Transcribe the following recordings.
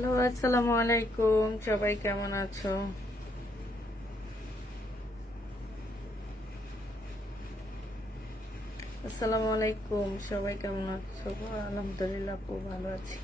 Hello, আসসালামু আলাইকুম। সবাই কেমন আছো? আসসালামু আলাইকুম, সবাই কেমন আছো? আলহামদুলিল্লাহ, আপু ভালো আছি।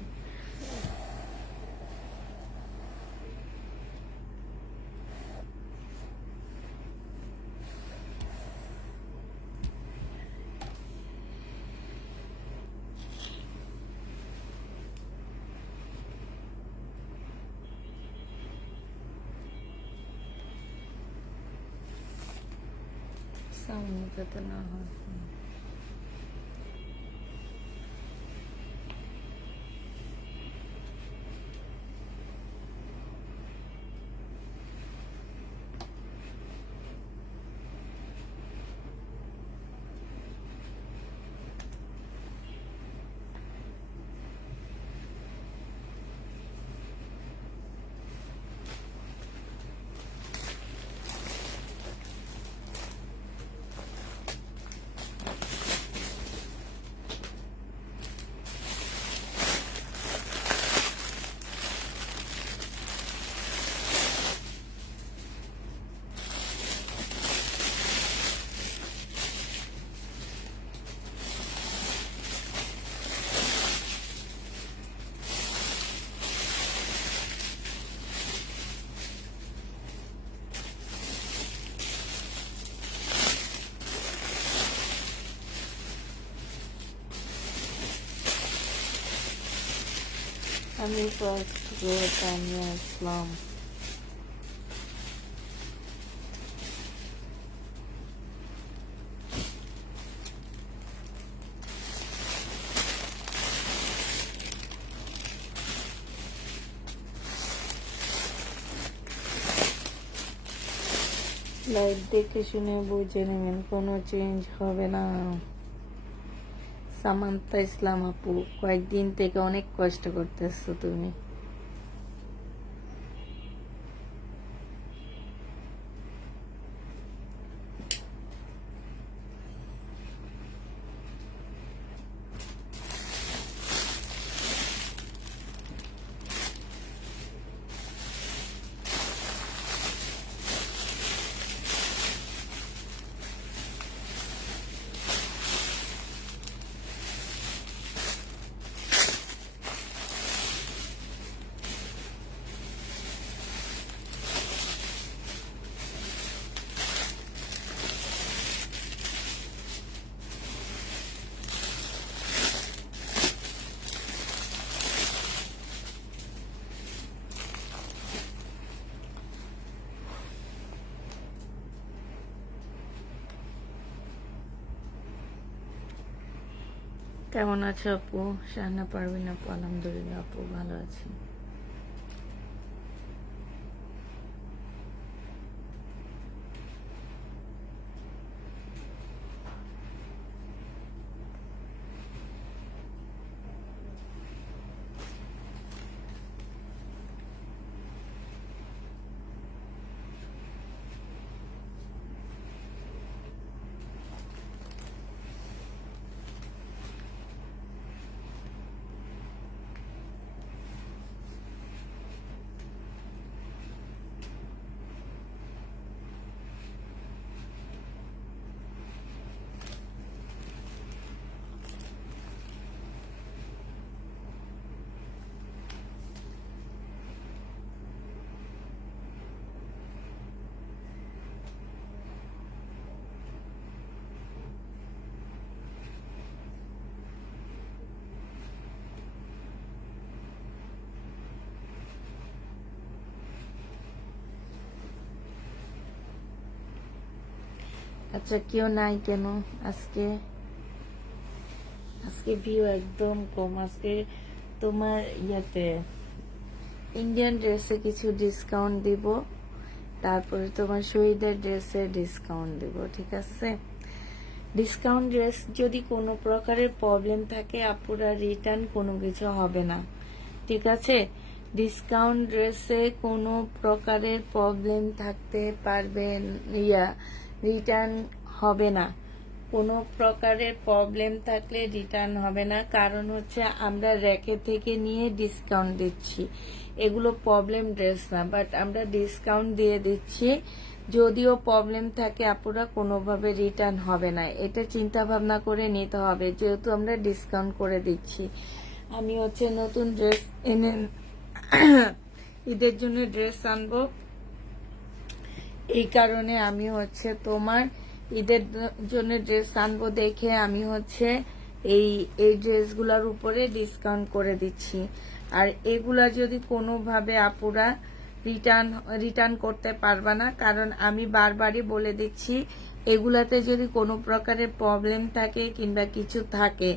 সাউন্ড যাতে না হয়। আমি ফার্স্ট তানিয়া ইসলাম। লাইভ দেখে শুনে বুঝে নেবেন, কোনো চেঞ্জ হবে না। সামান্তা ইসলাম আপু, কয়েকদিন থেকে অনেক কষ্ট করতেছো তুমি। কেমন আছো আপু? শাহনা পারভিন আপু, আলহামদুলিল্লাহ আপু ভালো আছি। আচ্ছা, কেউ নাই কেন আজকে? আজকে ভিউ একদম কম। আজকে তোমার ইয়াতে ইন্ডিয়ান ড্রেসে কিছু ডিসকাউন্ট দিব, তারপরে তোমার শহীদের ড্রেসে ডিসকাউন্ট দিব, ঠিক আছে? ডিসকাউন্ট ড্রেস যদি কোনো প্রকারের প্রবলেম থাকে আপুরা, রিটার্ন কোনো কিছু হবে না, ঠিক আছে? ডিসকাউন্ট ড্রেসে কোনো প্রকারের প্রবলেম থাকতে পারবেন, রিটার্ন হবে না, কোনো প্রকারের প্রবলেম থাকলে রিটার্ন হবে না, কারণ হচ্ছে আমরা র্যাকে থেকে নিয়ে ডিসকাউন্ট দিচ্ছি। এগুলো প্রবলেম ড্রেস না, বাট আমরা ডিসকাউন্ট দিয়ে দিচ্ছি। যদিও প্রবলেম থাকে আপুরা, কোনোভাবে রিটার্ন হবে না, এটা চিন্তা ভাবনা করে নিতে হবে, যেহেতু আমরা ডিসকাউন্ট করে দিচ্ছি। আমি হচ্ছে নতুন ড্রেস এনে ঈদের জন্য ড্রেস আনবো, এই কারণে আমি হচ্ছে তোমার ঈদের জন্য ড্রেস আনবো দেখে আমি হচ্ছে এই এই ড্রেসগুলোর উপরে ডিসকাউন্ট করে দিচ্ছি। আর এগুলা যদি কোনোভাবে আপুরা রিটার্ন করতে পারবা না, কারণ আমি বারবারই বলে দিচ্ছি এগুলাতে যদি কোনো প্রকারের প্রবলেম থাকে কিংবা কিছু থাকে,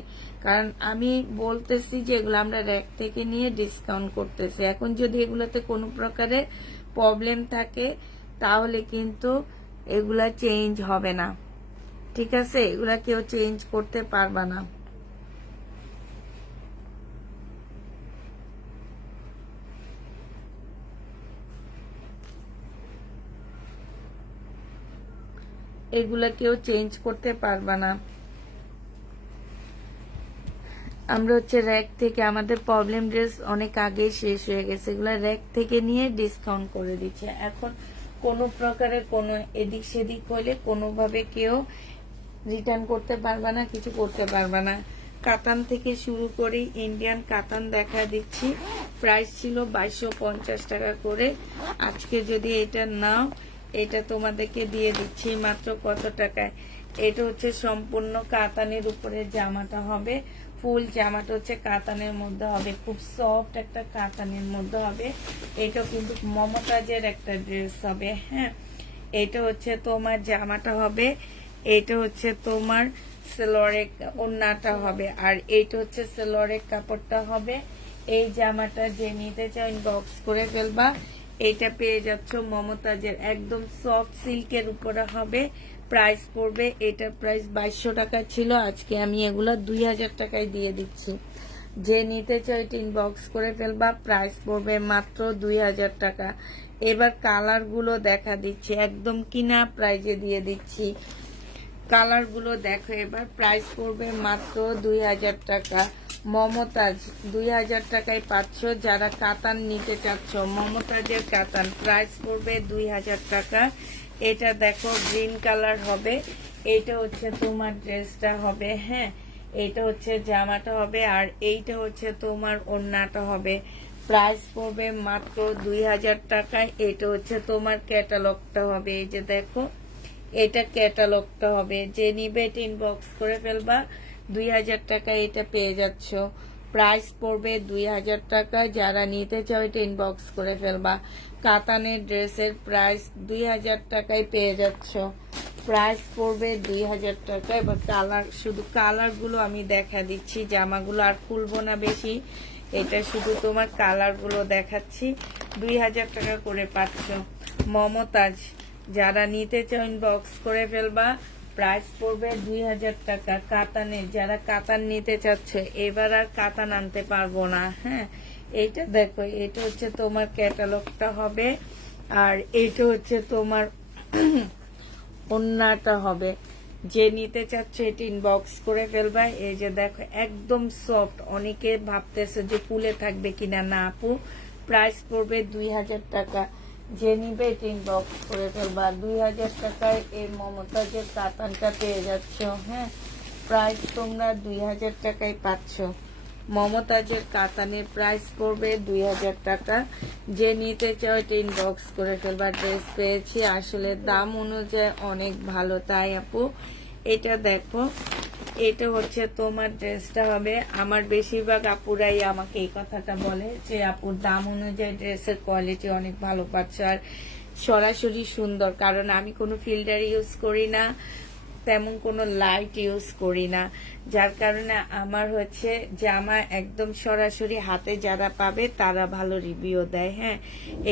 কারণ আমি বলতেছি যে এগুলো আমরা র্যাক থেকে নিয়ে ডিসকাউন্ট করতেছি। এখন যদি এগুলাতে কোনো প্রকারের প্রবলেম থাকে তাহলে কিন্তু এগুলা চেঞ্জ হবে না, ঠিক আছে? এগুলা কেউ চেঞ্জ করতে পারবা না। এগুলা কেউ চেঞ্জ করতে পারবা না। আমরা হচ্ছে র্যাক থেকে, আমাদের প্রবলেম ড্রেস অনেক আগে শেষ হয়ে গেছে, এগুলা র্যাক থেকে নিয়ে ডিসকাউন্ট করে দিচ্ছে। এখন কোনো প্রকারের কোনো এদিক সেদিক হলে কোনোভাবে কেউ রিটার্ন করতে পারবা না, কিছু করতে পারবা না। কাতান থেকে শুরু করে ইন্ডিয়ান কাতান দেখা দিচ্ছি। প্রাইস ছিল 2250 টাকা করে। আজকে যদি এটা নাও, এটা তোমাদেরকে দিয়ে দিচ্ছি মাত্র কত টাকায়? এটা হচ্ছে সম্পূর্ণ কাতানের উপরে জামাটা হবে, ফুল জামাটা হচ্ছে কাতানের মধ্যে হবে, খুব সফট একটা কাতানের মধ্যে হবে। এটা কিন্তু মমতাজের একটা ড্রেস হবে, হ্যাঁ। এটা হচ্ছে তোমার জামাটা হবে, এটা হচ্ছে তোমার সেলোয়ারের ওড়নাটা হবে, আর এইটা হচ্ছে সেলোয়ারের কাপড়টা হবে। এই জামাটা যে নিতে চাও ইনবক্স করে ফেলবা। এটা পেয়ে যাচ্ছ মমতাজের, একদম সফট সিল্কের উপরে হবে। প্রাইস পড়বে, এটা প্রাইস 2200 টাকা ছিল, আজকে আমি এগুলা 2000 টাকায় দিয়ে দিচ্ছি। যে নিতে চাও এটা ইনবক্স করে ফেলবা। প্রাইস পড়বে মাত্র 2000 টাকা। এবার কালার গুলো দেখা দিচ্ছি, একদম কিনা প্রাইজে দিয়ে দিচ্ছি। কালার গুলো দেখো, এবার প্রাইস পড়বে মাত্র 2000 টাকা। মমতাজ 2000 টাকায় পাচ্ছ। যারা কাতান নিতে চাচ্ছ, মমতাজের কাতান, প্রাইস পড়বে 2000 টাকা। এটা দেখো গ্রিন কালার হবে, এটা হচ্ছে তোমার ড্রেসটা হবে, হ্যাঁ। এটা হচ্ছে জামাটা হবে, আর এইটা হচ্ছে তোমার ওড়নাটা হবে। প্রাইস পড়বে মাত্র 2000 টাকায়। এটা হচ্ছে তোমার ক্যাটালগটা হবে, এই যে দেখো এটা ক্যাটালগটা হবে। যে নিবে এটা ইনবক্স করে ফেলবা। 2000 টাকায় এটা পেয়ে যাচ্ছ। প্রাইস পড়বে 2000 টাকা। যারা নিতে চাও এটা ইনবক্স করে ফেলবা। কাতানের ড্রেসের প্রাইস 2000 টাকায় পেয়ে যাচ্ছ। প্রাইস পড়বে 2000 টাকা। এবার কালার, শুধু কালার গুলো আমি দেখা দিচ্ছি, জামাগুলো আর খুলবো না বেশি, এটা শুধু তোমার কালার গুলো দেখাচ্ছি। 2000 টাকা করে পাচ্ছ মমতাজ। যারা নিতে চাও ইনবক্স করে ফেলবা। প্রাইস পড়বে 2000 টাকা কাতানের। যারা কাতান নিতে চাচ্ছ, এবার আর কাতান আনতে পারবো না, হ্যাঁ। এইটা দেখো, এটা হচ্ছে তোমার ক্যাটালগটা হবে, আর এইটা হচ্ছে তোমার ওন্নাটা হবে। যে নিতে চাচ্ছ এটা ইনবক্স করে ফেলবা। এই যে দেখো একদম সফট, অনেকে ভাবতেছে যে ফুলে থাকবে কিনা, না আপু, প্রাইস পড়বে 2000 টাকা। যে নিবে এটা ইনবক্স করে ফেলবা। 2000 টাকায় এই মমতাজের কাতানটা পেয়ে যাচ্ছ, হ্যাঁ। প্রাইস তোমরা 2000 টাকায় পাচ্ছ। মমতাজের কাতানের প্রাইস পড়বে 2000 টাকা। যে নিতে চাও এটা ইনবক্স করে ফেলবা। ড্রেস পেয়েছি আসলে দাম অনুযায়ী অনেক ভালো, তাই আপু। এটা দেখো, এটা হচ্ছে তোমার ড্রেসটা হবে। আমার বেশিরভাগ আপুরাই আমাকে এই কথাটা বলে যে আপুর দাম অনুযায়ী ড্রেসের কোয়ালিটি অনেক ভালো পাচ্ছ, আর সরাসরি সুন্দর, কারণ আমি কোনো ফিল্টার ইউজ করি না, তেমন কোনো লাইট ইউজ করি না, যার কারণে আমার হচ্ছে জামা একদম সরাসরি হাতে যারা পাবে তারা ভালো রিভিউ দেয়, হ্যাঁ।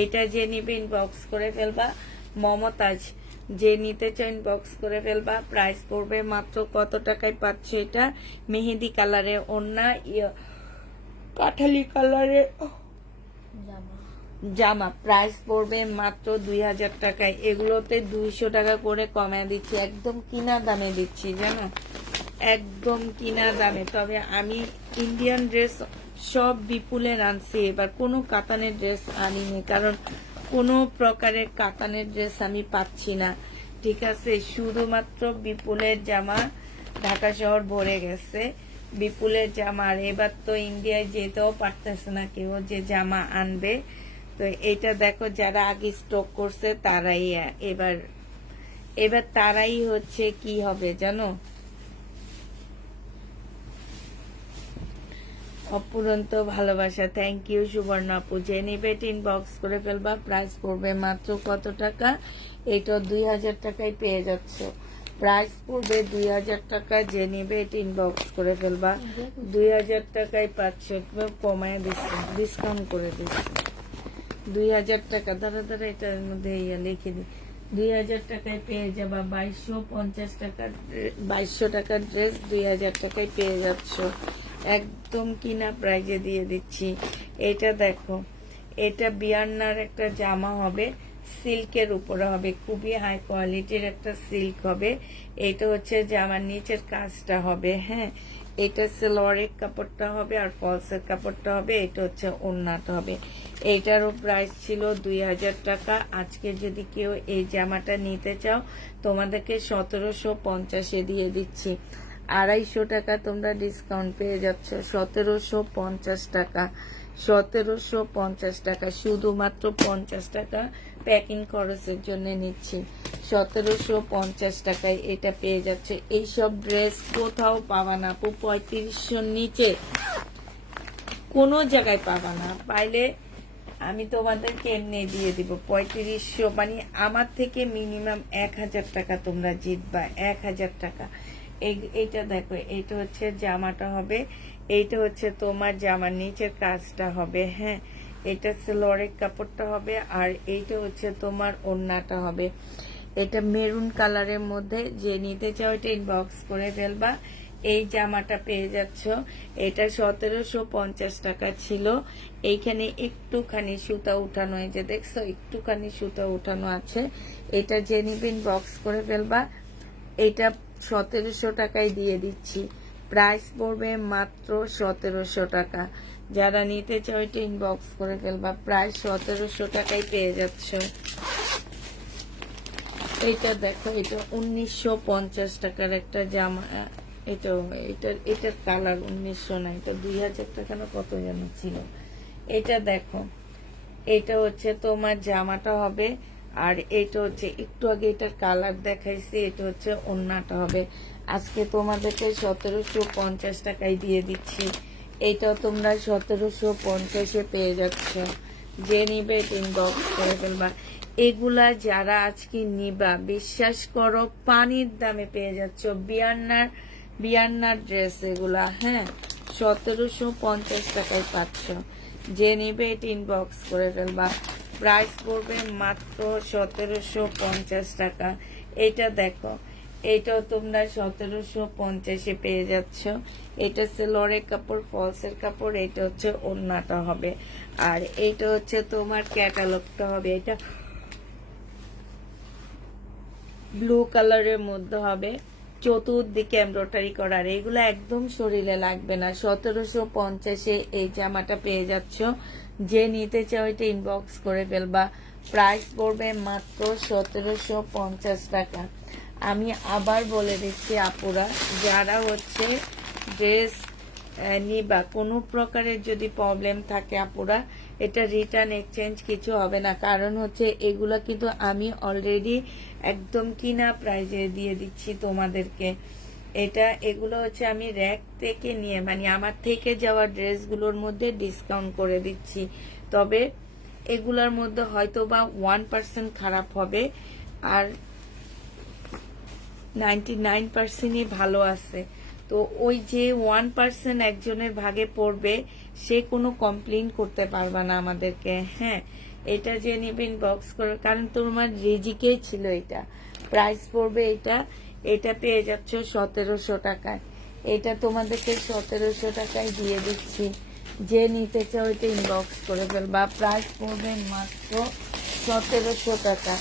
এইটা যে নিবে ইনবক্স করে ফেলবা। মমতাজ, যে নিতে চাও ইনবক্স করে ফেলবা। প্রাইস পড়বে মাত্র কত টাকায় পাচ্ছ? এটা মেহেদি কালারের ওড়না, কাঠালি কালারের জামা প্রাইস পড়বে মাত্র 2000 টাকায়। এগুলোতে 200 টাকা করে কমায় দিচ্ছি, একদম কিনা দামে দিচ্ছি জানো, একদম কিনা দামে। তবে আমি ইন্ডিয়ান ড্রেস সব বিপুলের আনছি, এবার কোনো কাতানের ড্রেস আনিনি, কারণ কোনো প্রকারের কাতানের ড্রেস আমি পাচ্ছি না, ঠিক আছে। শুধুমাত্র বিপুলের জামা, ঢাকা শহর ভরে গেছে বিপুলের জামা। আর এবার তো ইন্ডিয়ায় যেতেও পারতেছে না কেউ যে জামা আনবে। তো এটা দেখো, যারা আগে স্টক করছে তারাই এবার এবার তারাই হচ্ছে কি হবে জানো, অপুরন্ত ভালোবাসা। থ্যাংক ইউ সুবর্ণ আপু। যে নিবে ইনবক্স করে ফেলবা। প্রাইস পড়বে মাত্র কত টাকা? এটা 2000 টাকায় পেয়ে যাচ্ছ। প্রাইস পড়বে 2000 টাকা। যে নিবে ইনবক্স করে ফেলবা। 2000 টাকায় পাচ্ছ, কমায় দিচ্ছে, ডিসকাউন্ট করে দিচ্ছে 2000 টাকা। ধরো ধরো এটার মধ্যে লিখে দিই, 2000 টাকায় পেয়ে যাবা 2250 টাকা, 2200 টাকার ড্রেস 2000 টাকায় পেয়ে যাচ্ছ, একদম কিনা প্রাইজে দিয়ে দিচ্ছি। এটা দেখো, এটা বিয়ান্নার একটা জামা হবে, সিল্কের উপরে হবে, খুবই হাই কোয়ালিটির একটা সিল্ক হবে। এটা হচ্ছে জামার নিচের কাজটা হবে, হ্যাঁ। এটা সেলোয়ারের কাপড়টা হবে আর ফলসের কাপড়টা হবে। এটা হচ্ছে ওড়নাটা হবে। এইটারও প্রাইস ছিল 2000 টাকা। আজকে যদি কেউ এই জামাটা নিতে চাও, তোমাদেরকে 1750 দিয়ে দিচ্ছি। 250 টাকা তোমরা ডিসকাউন্ট পেয়ে যাচ্ছ, 1750 টাকা। 1750 টাকা, শুধুমাত্র 50 টাকা প্যাকিং খরচের জন্য নিচ্ছি। 1750 টাকায় এটা পেয়ে যাচ্ছে। এইসব ড্রেস কোথাও পাবা না আপু, 3500 নিচে কোনো জায়গায় পাবা না। পাইলে আমি তোমাদেরকে এমনি দিয়ে দিব 3500, মানে আমার থেকে মিনিমাম 1000 টাকা তোমরা জিতবা, 1000 টাকা। এইটা দেখো, এইটা হচ্ছে জামাটা হবে, এইটা হচ্ছে তোমার জামার নিচের কাজটা হবে, হ্যাঁ। এটা সেলোয়ারের কাপড়টা হবে আর এইটা হচ্ছে তোমার ওড়নাটা হবে। এটা মেরুন কালারের মধ্যে। যে নিতে চাও এটা ইনবক্স করে ফেলবা। এই জামাটা পেয়ে যাচ্ছ। এটা 1750 টাকা ছিল। এইখানে একটুখানি সুতা উঠানো হয়েছে, দেখছো, একটুখানি সুতা উঠানো আছে। এটা যে নিবে ইনবক্স করে ফেলবা। এটা 1700 টাকায় দিয়ে দিচ্ছি। প্রাইস পড়বে মাত্র 1700 টাকা। যারা নিতে চাও এটা ইনবক্স করে ফেলবা। প্রাইস 1700 টাকায় পেয়ে যাচ্ছ। এটা দেখো, এটা 1950 টাকার একটা জামা। এটার কালার 1900 না, এটা 2000 টাকা না কত যেন ছিল। এটা দেখো, এটা হচ্ছে তোমার জামাটা হবে আর এটা হচ্ছে একটু আগে এটার কালার দেখাইছি, এটা হচ্ছে ওড়নাটা হবে। আজকে তোমাদেরকে 1750 টাকায় দিয়ে দিচ্ছি। এইটাও তোমরা 1750 পেয়ে যাচ্ছ। যে নিবে ইনবক্স করে ফেলবা। এগুলা যারা আজকে নিবা, বিশ্বাস করো পানির দামে পেয়ে যাচ্ছ। বিয়ান্নার ড্রেস এগুলা, হ্যাঁ, 1750 টাকায় পাচ্ছ। যে নিবে এটা ইনবক্স করে ফেলবা। প্রাইস পড়বে মাত্র 1750 টাকা। এটা দেখো, এটাও তোমরা 1750 পেয়ে যাচ্ছ। এটা সেলোয়ারের কাপড়, ফলসের কাপড়, এটা হচ্ছে ওড়নাটা হবে আর এটা হচ্ছে তোমার ক্যাটালগটা হবে। এটা ব্লু কালারের মধ্যে হবে, চতুর্দিকে এমব্রয়ডারি করার। এগুলো একদম শরীরে লাগবে না। 1750 এই জামাটা পেয়ে যাচ্ছ। যে নিতে চাও এটা ইনবক্স করে ফেলবা। প্রাইস পড়বে মাত্র 1750 টাকা। আমি আবার বলে দিচ্ছি আপুরা, যারা হচ্ছে ড্রেস নিবা, কোনো প্রকারের যদি প্রবলেম থাকে আপুরা, এটা রিটার্ন এক্সচেঞ্জ কিছু হবে না। কারণ হচ্ছে এগুলা কিন্তু আমি অলরেডি একদম কিনা প্রাইজে দিয়ে দিচ্ছি তোমাদেরকে। এগুলো হচ্ছে আমি র্যাক থেকে নিয়ে, মানে আমার থেকে যাওয়া ড্রেসগুলোর মধ্যে ডিসকাউন্ট করে দিচ্ছি। তবে এগুলোর মধ্যে হয়তো বা 1% খারাপ হবে আর 99%ই ভালো আছে। তো ওই যে 1% একজনের ভাগে পড়বে, সে কোনো কমপ্লেন করতে পারবে না আমাদেরকে, হ্যাঁ। এটা যে নিবেন বক্স করে, কারণ তোমার রিজিকেই ছিল এটা। প্রাইস পড়বে এটা পেয়ে যাচ্ছ 1700 টাকায়। এটা তোমাদেরকে 1700 টাকায় দিয়ে দিচ্ছি। যে নিতে চাও এটা ইনবক্স করে ফেলবা। প্রাইস পড়বে মাত্র 1700 টাকা।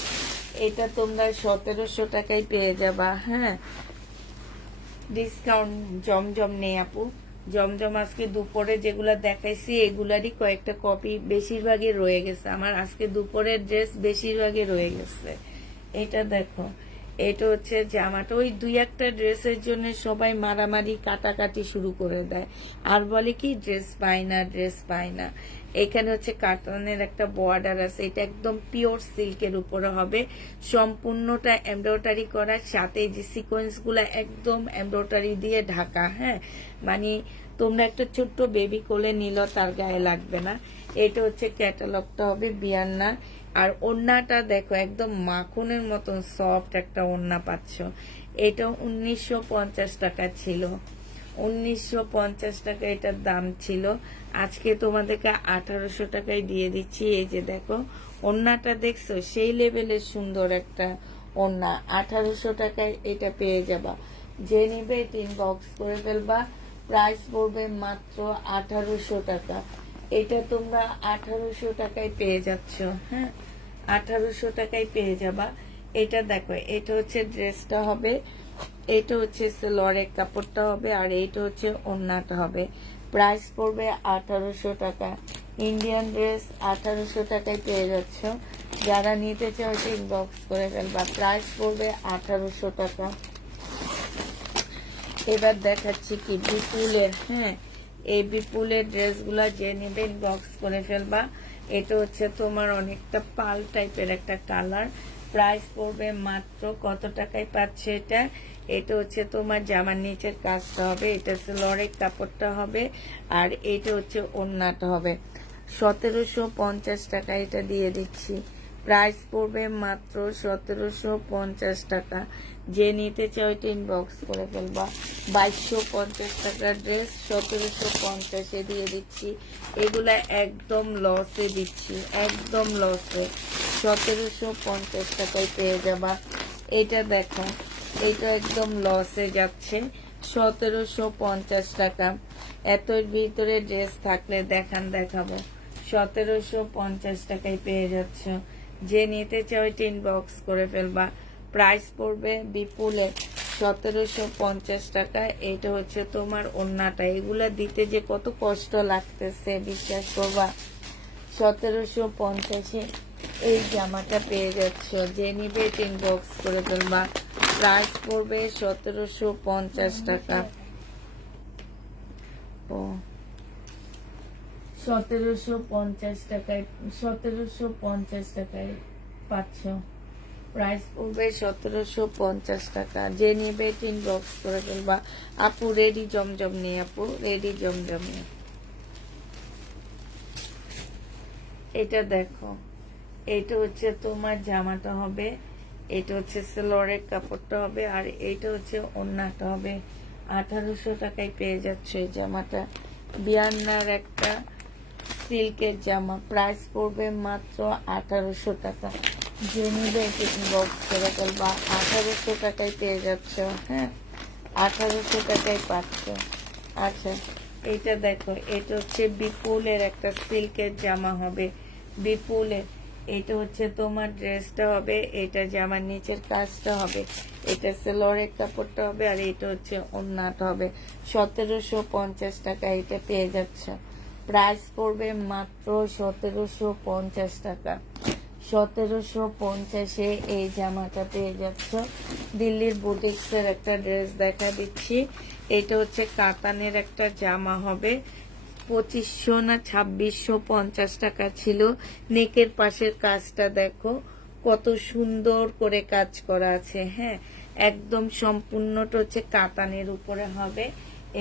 এটা তোমরা 1700 টাকায় পেয়ে যাবা। হ্যাঁ, ডিসকাউন্ট জমজম নেই আপু। জমজম আজকে দুপুরে যেগুলা দেখাইছি এগুলারই কয়েকটা কপি বেশিরভাগই রয়ে গেছে। আমার আজকে দুপুরের ড্রেস বেশিরভাগই রয়ে গেছে। এটা দেখো, এটা হচ্ছে জামাটা। ওই দুই একটা ড্রেসের জন্য সবাই মারামারি কাটাকাটি শুরু করে দেয়, আর বলে কি ড্রেস পাই না, ড্রেস পাই না। এখানে হচ্ছে কাটনের একটা বর্ডার আছে, এটা একদম পিওর সিল্কের উপরে হবে, সম্পূর্ণটা এমব্রয়ডারি করার সাথে যে সিকোয়েন্স গুলা একদম এমব্রয়ডারি দিয়ে ঢাকা। হ্যাঁ, মানে তোমরা একটা ছোট্ট বেবি কোলে নিল তার গায়ে লাগবে না। এটা হচ্ছে ক্যাটালগটা হবে বিয়ান্নার। আর ওড়নাটা দেখো একদম মাখনের মতন সফট একটা ওড়না পাচ্ছ। এটা 1950 টাকা ছিল, 1950 টাকা এটার দাম ছিল। আজকে তোমাদেরকে 1800 টাকায় দিয়ে দিচ্ছি। এই যে দেখো ওড়নাটা দেখছো, সেই লেভেলের সুন্দর একটা ওড়না। 1800 টাকায় এটা পেয়ে যাবা। যে নিবে এটা ইনবক্স করে ফেলবা। প্রাইস পড়বে মাত্র 1800 টাকা। এটা তোমরা 1800 টাকায় পেয়ে যাচ্ছ। হ্যাঁ, 1800 টাকায় পেয়ে যাবা। এটা দেখো, এটা হচ্ছে ড্রেসটা হবে, এটা হচ্ছে লরের কাপড়টা হবে, আর এইটা হচ্ছে ওড়নাটা হবে। প্রাইস পড়বে 1800 টাকা। ইন্ডিয়ান ড্রেস 1800 টাকায় পেয়ে যাচ্ছ। যারা নিতে চাও এটা ইনবক্স করে ফেলবা। প্রাইস পড়বে 1800 টাকা। এবার দেখাচ্ছি কি বিপুলের। হ্যাঁ, এই বিপুলের ড্রেসগুলা যে নেবে ইনবক্স করে ফেলবা। এটা হচ্ছে তোমার অনেকটা পাল টাইপের একটা কালার। প্রাইস পড়বে মাত্র কত টাকায় পাচ্ছে এটা? এটা হচ্ছে তোমার জামার নিচের কাজটা হবে, এটা হচ্ছে লরের কাপড়টা হবে, আর এটা হচ্ছে ওড়নাটা হবে। 1750 টাকা এটা দিয়ে দিচ্ছি। প্রাইস পড়বে মাত্র 1750 টাকা। যে নিতে চাও এটা ইনবক্স করে ফেলবা। 2250 টাকার ড্রেস 1750 দিয়ে দিচ্ছি। এগুলা একদম লসে দিচ্ছি, একদম লসে। 1750 টাকায় পেয়ে যাবা। এটা দেখো, এটা একদম লসে যাচ্ছে, 1750 টাকা। এতর ভিতরে ড্রেস থাকলে দেখাবো। 1750 টাকায় পেয়ে যাচ্ছ। যে নিতে চাও এটা ইনবক্স করে ফেলবা। প্রাইস পড়বে বিপুলে 1750 টাকা। এটা হচ্ছে তোমার ওড়নাটা। এগুলা দিতে যে কত কষ্ট লাগতেছে বিশ্বাস করবা। 1750-এ এই জামাটা পেয়ে যাচ্ছ। যে নিবে এটা ইনবক্স করে ফেলবা। প্রাইস পড়বে 1750 টাকা। ও 1750 টাকায়, 1750 টাকায় পাচ্ছ। প্রাইস পড়বে 1750 টাকা। যে নিবে এটা ইনবক্স করে ফেলবা। আপু রেডি জমজম নিয়ে, আপু রেডি জমজম নিয়ে। এটা দেখো, এটা হচ্ছে তোমার জামাটা হবে, এটা হচ্ছে সেলরের কাপড়টা হবে, আর এটা হচ্ছে ওড়নাটা হবে। 1800 টাকায় পেয়ে যাচ্ছে এই জামাটা। বিয়ান্নার একটা সিল্কের জামা। প্রাইস পড়বে মাত্র 1800 টাকা। যে নিবে এটা ইনবক্স করে ফেলবা। 1800 টাকায় পেয়ে যাচ্ছ। হ্যাঁ, 1800 টাকায় পাচ্ছ। আচ্ছা, এটা দেখো, এটা হচ্ছে বিপুলের একটা সিল্কের জামা হবে, বিপুলের। এটা হচ্ছে তোমার ড্রেসটা হবে, এটা জামার নিচের কাজটা হবে, এটা সেলরের কাপড়টা হবে, আর এটা হচ্ছে ওড়নাটা হবে। 1750 টাকা এটা পেয়ে যাচ্ছ। প্রাইস পড়বে মাত্র 1750 টাকা। 1750-এ এই জামাটা পেয়ে যাচ্ছ। দিল্লির বুটিক্সের একটা ড্রেস দেখা দিচ্ছি। এটা হচ্ছে কাতানের একটা জামা হবে। 2500 না 2650 টাকা ছিল। নেকের পাশের কাজটা দেখো কত সুন্দর করে কাজ করা আছে। হ্যাঁ, একদম সম্পূর্ণটা হচ্ছে কাতানের উপরে হবে।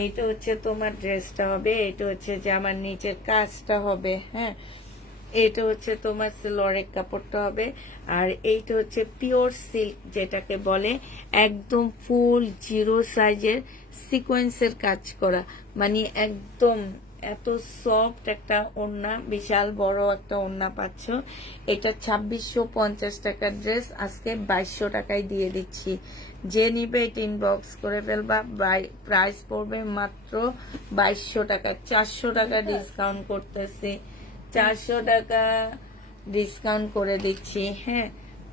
এইটা হচ্ছে তোমার ড্রেসটা হবে, এটা হচ্ছে জামার নিচের কাজটা হবে। হ্যাঁ, এটা হচ্ছে তোমার সিলরের কাপড়টা হবে, আর এইটা হচ্ছে পিওর সিল্ক যেটাকে বলে, একদম ফুল জিরো সাইজের সিকোয়েন্সের কাজ করা, মানে একদম এত সফট একটা ওড়না, বিশাল বড় একটা ওড়না পাচ্ছ। এটা 2650 টাকার ড্রেস আজকে 2200 টাকায় দিয়ে দিচ্ছি। যে নিবে এটা ইনবক্স করে ফেলবা। প্রাইস পড়বে মাত্র 2200 টাকা। 400 টাকা ডিসকাউন্ট করতেছি, 400 টাকা ডিসকাউন্ট করে দিচ্ছি। হ্যাঁ,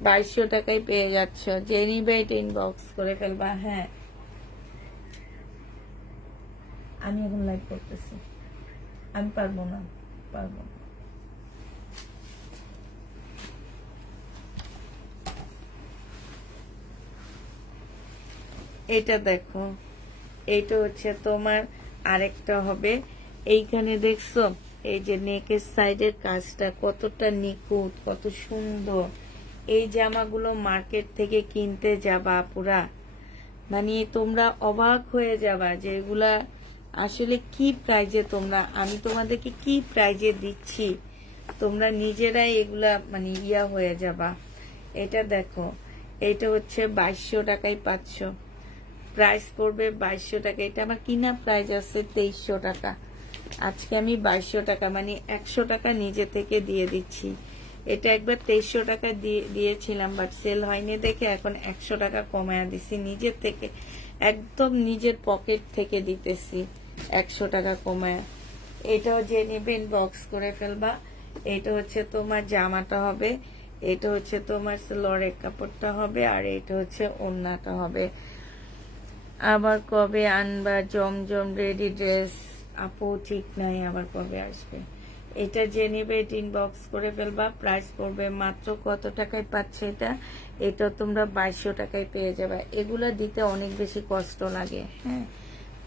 2200 টাকায় পেয়ে যাচ্ছ। যে নিবে এটা ইনবক্স করে ফেলবা। হ্যাঁ, আমি এখন লাইভ করতেছি, আমি পারবো না। এটা দেখো, এইটা হচ্ছে তোমার আরেকটা হবে। এইখানে দেখছো এই যে নেকের সাইডের কাজটা কতটা নিখুঁত, কত সুন্দর। এই জামাগুলো মার্কেট থেকে কিনতে যাবা পুরা, মানে তোমরা অবাক হয়ে যাবা যে এগুলা আসলে কি প্রাইজে আমি তোমাদেরকে কি প্রাইজে দিচ্ছি, তোমরা নিজেরাই এগুলা মানে ইয়া হয়ে যাবা। এটা দেখো, এটা হচ্ছে 2200 টাকায় পাচ্ছ। প্রাইস পড়বে 2200 টাকা। এটা আমার কিনা প্রাইস আছে 2300 টাকা। আজকে আমি 2200 টাকা মানে 100 টাকা নিজে থেকে দিয়ে দিচ্ছি। এটা একবার 2300 টাকা দিয়েছিলাম, বাট সেল হয়নি দেখে এখন 100 টাকা কমায়া দিছি নিজের থেকে, একদম নিজের পকেট থেকে দিতেছি 100 টাকা কমায়া। এটাও যে নিবে ইনবক্স করে ফেলবা। এটা হচ্ছে তোমার জামাটা হবে, এটা হচ্ছে তোমার লরের কাপড়টা হবে, আর এটা হচ্ছে ওড়নাটা হবে। আবার কবে আনবা জমজম রেডি ড্রেস আপু? ঠিক নাই, আবার কবে আসবে। এটা যে নিবে এটা ইনবক্স করে ফেলবা। প্রাইস পড়বে মাত্র কত টাকায় পাচ্ছে এটা? এটা তোমরা 2200 টাকায় পেয়ে যাবে। এগুলা দিতে অনেক বেশি কষ্ট লাগে। হ্যাঁ,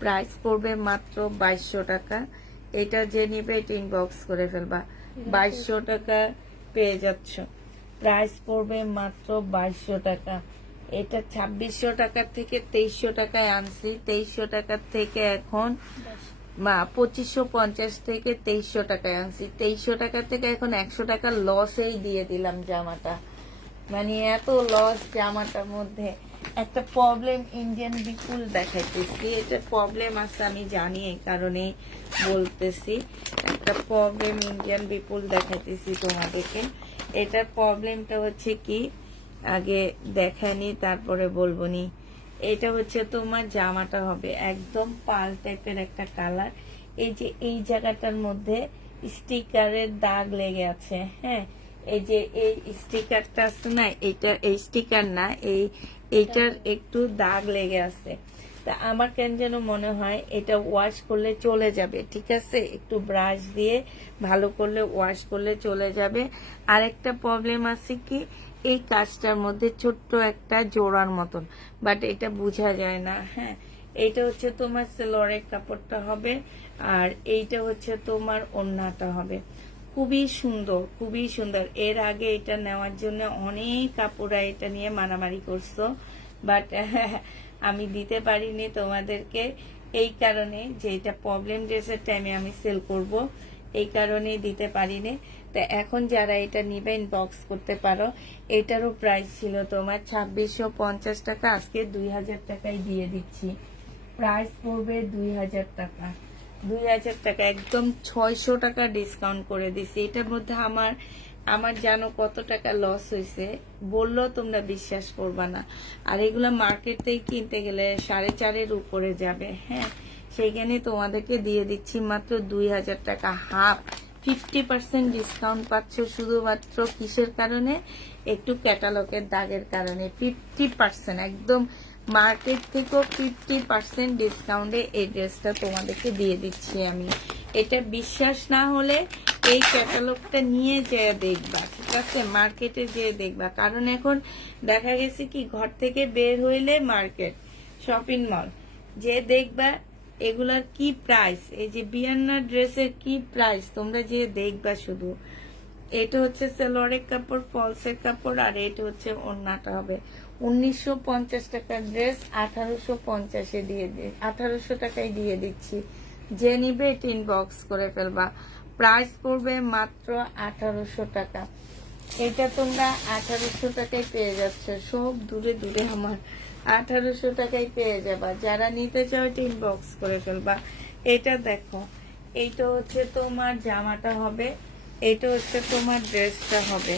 প্রাইস পড়বে মাত্র 2200 টাকা। এটা যে নিবে এটা ইনবক্স করে ফেলবা। 2200 টাকা পেয়ে যাচ্ছ। প্রাইস পড়বে মাত্র 2200 টাকা। এটা 2600 টাকার থেকে 2300 টাকায় আনছি। 2300 টাকার থেকে এখন 2550 থেকে 2300 টাকায় আনছি। 2300 টাকা থেকে এখন 100 টাকা লসেই দিয়ে দিলাম জামাটা। মানে এত লস জামাটার মধ্যে। একটা প্রবলেম ইন্ডিয়ান বিপুল দেখাইতেছি, এটা প্রবলেম আছে আমি জানি, এই কারণেই বলতেছি। একটা প্রবলেম ইন্ডিয়ান বিপুল দেখাইতেছি তোমাদেরকে। এটার প্রবলেমটা হচ্ছে কি, আগে দেখানি তারপরে বলবো নি। এটা হচ্ছে তোমার জামাটা হবে একদম পাল টাইপের একটা কালার। এই যে এই জায়গাটার মধ্যে স্টিকারের দাগ লেগে আছে। হ্যাঁ, এই যে এই স্টিকারটা আছে না, এটা এই স্টিকার না, এইটার একটু দাগ লেগে আছে। তা আমার কেন যেন মনে হয় এটা ওয়াশ করলে চলে যাবে। ঠিক আছে, একটু ব্রাশ দিয়ে ভালো করলে ওয়াশ করলে চলে যাবে। আরেকটা প্রবলেম আছে কি, এই কাজটার মধ্যে ছোট্ট একটা জোড়ার মতন, বাট এটা বোঝা যায় না। হ্যাঁ, এইটা হচ্ছে তোমার সেলরের কাপড়টা হবে, আর এইটা হচ্ছে তোমার ওড়নাটা হবে। খুবই সুন্দর, খুবই সুন্দর। এর আগে এটা নেওয়ার জন্য অনেক কাপড়া এটা নিয়ে মারামারি করছো, বাট আমি দিতে পারিনি তোমাদেরকে এই কারণে যে এটা প্রবলেম ড্রেসের টাইমে আমি সেল করব, এই কারণেই দিতে পারিনি। তা এখন যারা এটা নিবে ইনবক্স করতে পারো। এটারও প্রাইস ছিল তোমার 2650 টাকা, আজকে 2000 টাকায় দিয়ে দিচ্ছি। প্রাইস পড়বে 2000 টাকা। 2000 টাকা একদম 600 টাকা ডিসকাউন্ট করে দিছি। এটার মধ্যে আমার জানো কত টাকা লস হয়েছে, বললেও তোমরা বিশ্বাস করবা না। আর এগুলা মার্কেট থেকে কিনতে গেলে 4.5 উপরে যাবে। হ্যাঁ, সেইখানে তোমাদেরকে দিয়ে দিচ্ছি মাত্র 2000 টাকা। হাফ 50% ডিসকাউন্ট পাচ্ছ শুধুমাত্র কিসের কারণে? একটু ক্যাটালগের দাগের কারণে। 50% একদম মার্কেট থেকেও 50% ডিসকাউন্টে এই ড্রেসটা তোমাদেরকে দিয়ে দিচ্ছি আমি। এটা বিশ্বাস না হলে এই ক্যাটালগটা নিয়ে যেয়ে দেখবা। ঠিক আছে, মার্কেটে যেয়ে দেখবা। কারণ এখন দেখা গেছে কি, ঘর থেকে বের হইলে মার্কেট, শপিং মল যে দেখবা এগুলার কি প্রাইস, এই যে বিয়ান্না ড্রেসের কি প্রাইস তোমরা যে দেখবা শুধু। এটা হচ্ছে সেলরের কাপড়, ফলসের কাপড়, আর এটা হচ্ছে ওড়নাটা হবে। 1950 টাকার ড্রেস 1850 দিয়ে 1800 টাকায় দিয়ে দিচ্ছি। যে নিবে এটা ইনবক্স করে ফেলবা। প্রাইস পড়বে মাত্র 1800 টাকা। এটা তোমরা 1800 টাকায় পেয়ে যাচ্ছে। সব দূরে দূরে আমার 1800 টাকায় পেয়ে যাবা। যারা নিতে চাও এটা ইনবক্স করে ফেলবা। এটা দেখো, এইটা হচ্ছে তোমার জামাটা হবে, এটা হচ্ছে তোমার ড্রেসটা হবে।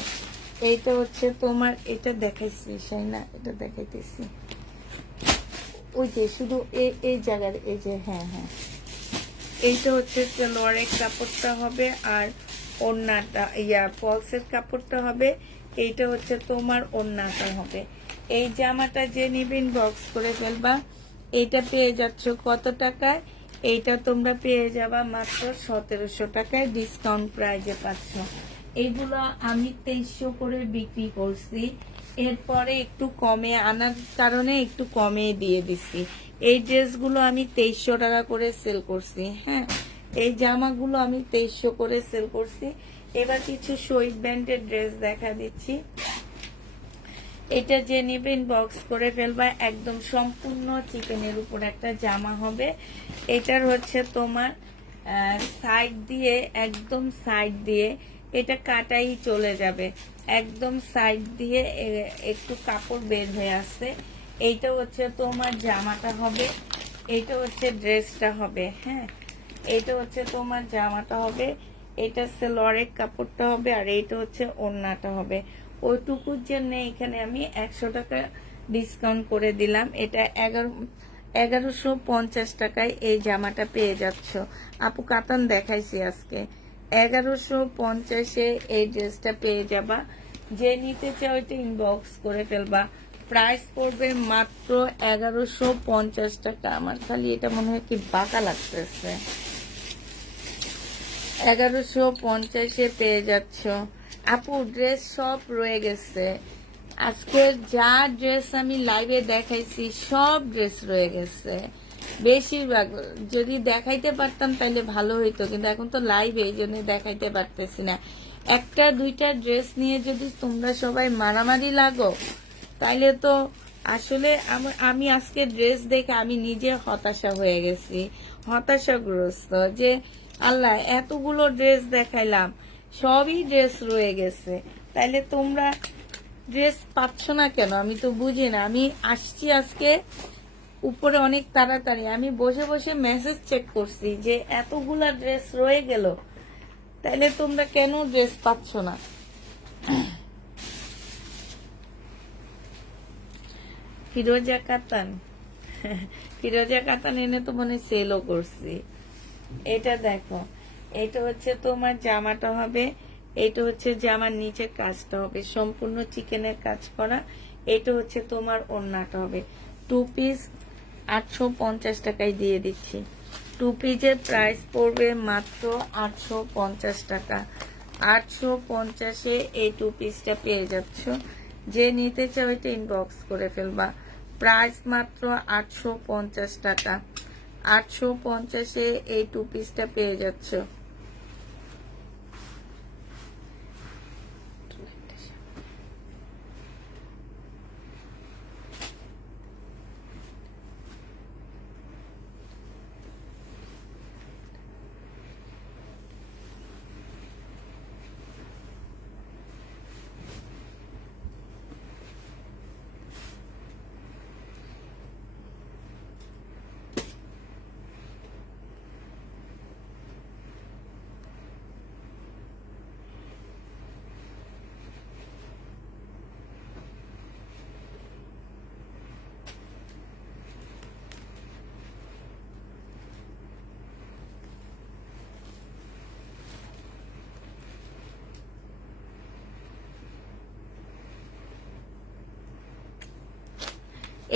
এইটা হচ্ছে তোমার, এটা দেখাইছি সাই না, এটা দেখাইতেছি। ওই যে শুধু এই জায়গার এই যে, হ্যাঁ হ্যাঁ, এইটা হচ্ছে সালোয়ারের কাপড়টা হবে, আর ওড়নাটা ফলসের কাপড়টা হবে। এইটা হচ্ছে তোমার ওড়নাটা হবে। এই জামাটা যে নিবেন বক্স করে ফেলবা। এইটা পেয়ে যাচ্ছ কত টাকায়? এইটা তোমরা পেয়ে যাবা মাত্র 1700 টাকায়, ডিসকাউন্ট প্রাইজে পাচ্ছ। এইগুলো আমি 2300 করে বিক্রি করছি, এরপরে একটু কমে আনার কারণে একটু কমে দিয়ে দিছি। এই ড্রেসগুলো আমি 2300 টাকা করে সেল করছি। হ্যাঁ, এই জামাগুলো আমি 2300 করে সেল করছি। এবার কিছু শহীদ ব্যান্ডের ড্রেস দেখা দিচ্ছি। এটা যে নেবেন বক্স করে ফেলবা। একদম সম্পূর্ণ চিকেনের উপর একটা জামা হবে। এটার হচ্ছে তোমার সাইড দিয়ে, একদম সাইড দিয়ে এটা কাটাই চলে যাবে, একদম সাইড দিয়ে একটু কাপড় বের হয়ে আসছে। এইটা হচ্ছে তোমার জামাটা হবে, এইটা হচ্ছে ড্রেসটা হবে। হ্যাঁ, এইটা হচ্ছে তোমার জামাটা হবে, এটা সালোয়ারের কাপড়টা হবে, আর এইটা হচ্ছে ওড়নাটা হবে। ওইটুকুর জন্য এখানে আমি 100 টাকা ডিসকাউন্ট করে দিলাম। এটা 1150 টাকায় এই জামাটা পেয়ে যাচ্ছ। আপু কাতান দেখাইছি আজকে, 1150-এ এই ড্রেসটা পেয়ে যাবা। যে নিতে চাও এটা ইনবক্স করে ফেলবা। প্রাইস পড়বে মাত্র 1150 টাকা। আমার খালি এটা মনে হয় কি বাঁকা লাগতেছে। 1150-এ পেয়ে যাচ্ছ। আপু ড্রেস সব রয়ে গেছে। আজকে যা ড্রেস আমি লাইভে দেখাইছি সব ড্রেস রয়ে গেছে, বেশিরভাগ। যদি দেখাইতে পারতাম তাহলে ভালো হইতো, কিন্তু এখন তো লাইভে, এই জন্য দেখাইতে পারতেছি না। একটা দুইটা ড্রেস নিয়ে যদি তোমরা সবাই মারামারি লাগো তাইলে তো আসলে আমি আজকে ড্রেস দেখে আমি নিজে হতাশা হয়ে গেছি, হতাশাগ্রস্ত যে আল্লাহ এতগুলো ড্রেস দেখাইলাম, সবই ড্রেস রয়ে গেছে। তাইলে তোমরা ড্রেস পাচ্ছ না কেন? আমি তো বুঝি না। আমি আসছি আজকে উপরে অনেক তাড়াতাড়ি, আমি বসে বসে মেসেজ চেক করছি যে এতগুলা ড্রেস রয়ে গেল, তাইলে তোমরা কেন ড্রেস পাচ্ছ না? ফিরোজা কাতান, ফিরোজা কাতান এনে তো মনে সেলও করছি। এটা দেখো, এটা হচ্ছে তোমার জামাটা হবে, এটা হচ্ছে জামার নিচে কাজটা হবে সম্পূর্ণ চিকেনের কাজ করা। এটা হচ্ছে তোমার ওড়নাটা হবে। 2 পিস 850 টাকায় দিয়ে দিচ্ছি। 2 পিসের প্রাইস পড়বে মাত্র 850 টাকা। 850-এ এই 2 পিসটা পেয়ে যাচ্ছ। যে নিতে চাও এটা ইনবক্স করে ফেলবা। প্রাইস মাত্র 850 টাকা। 850-এ এই 2 পিসটা পেয়ে যাচ্ছ।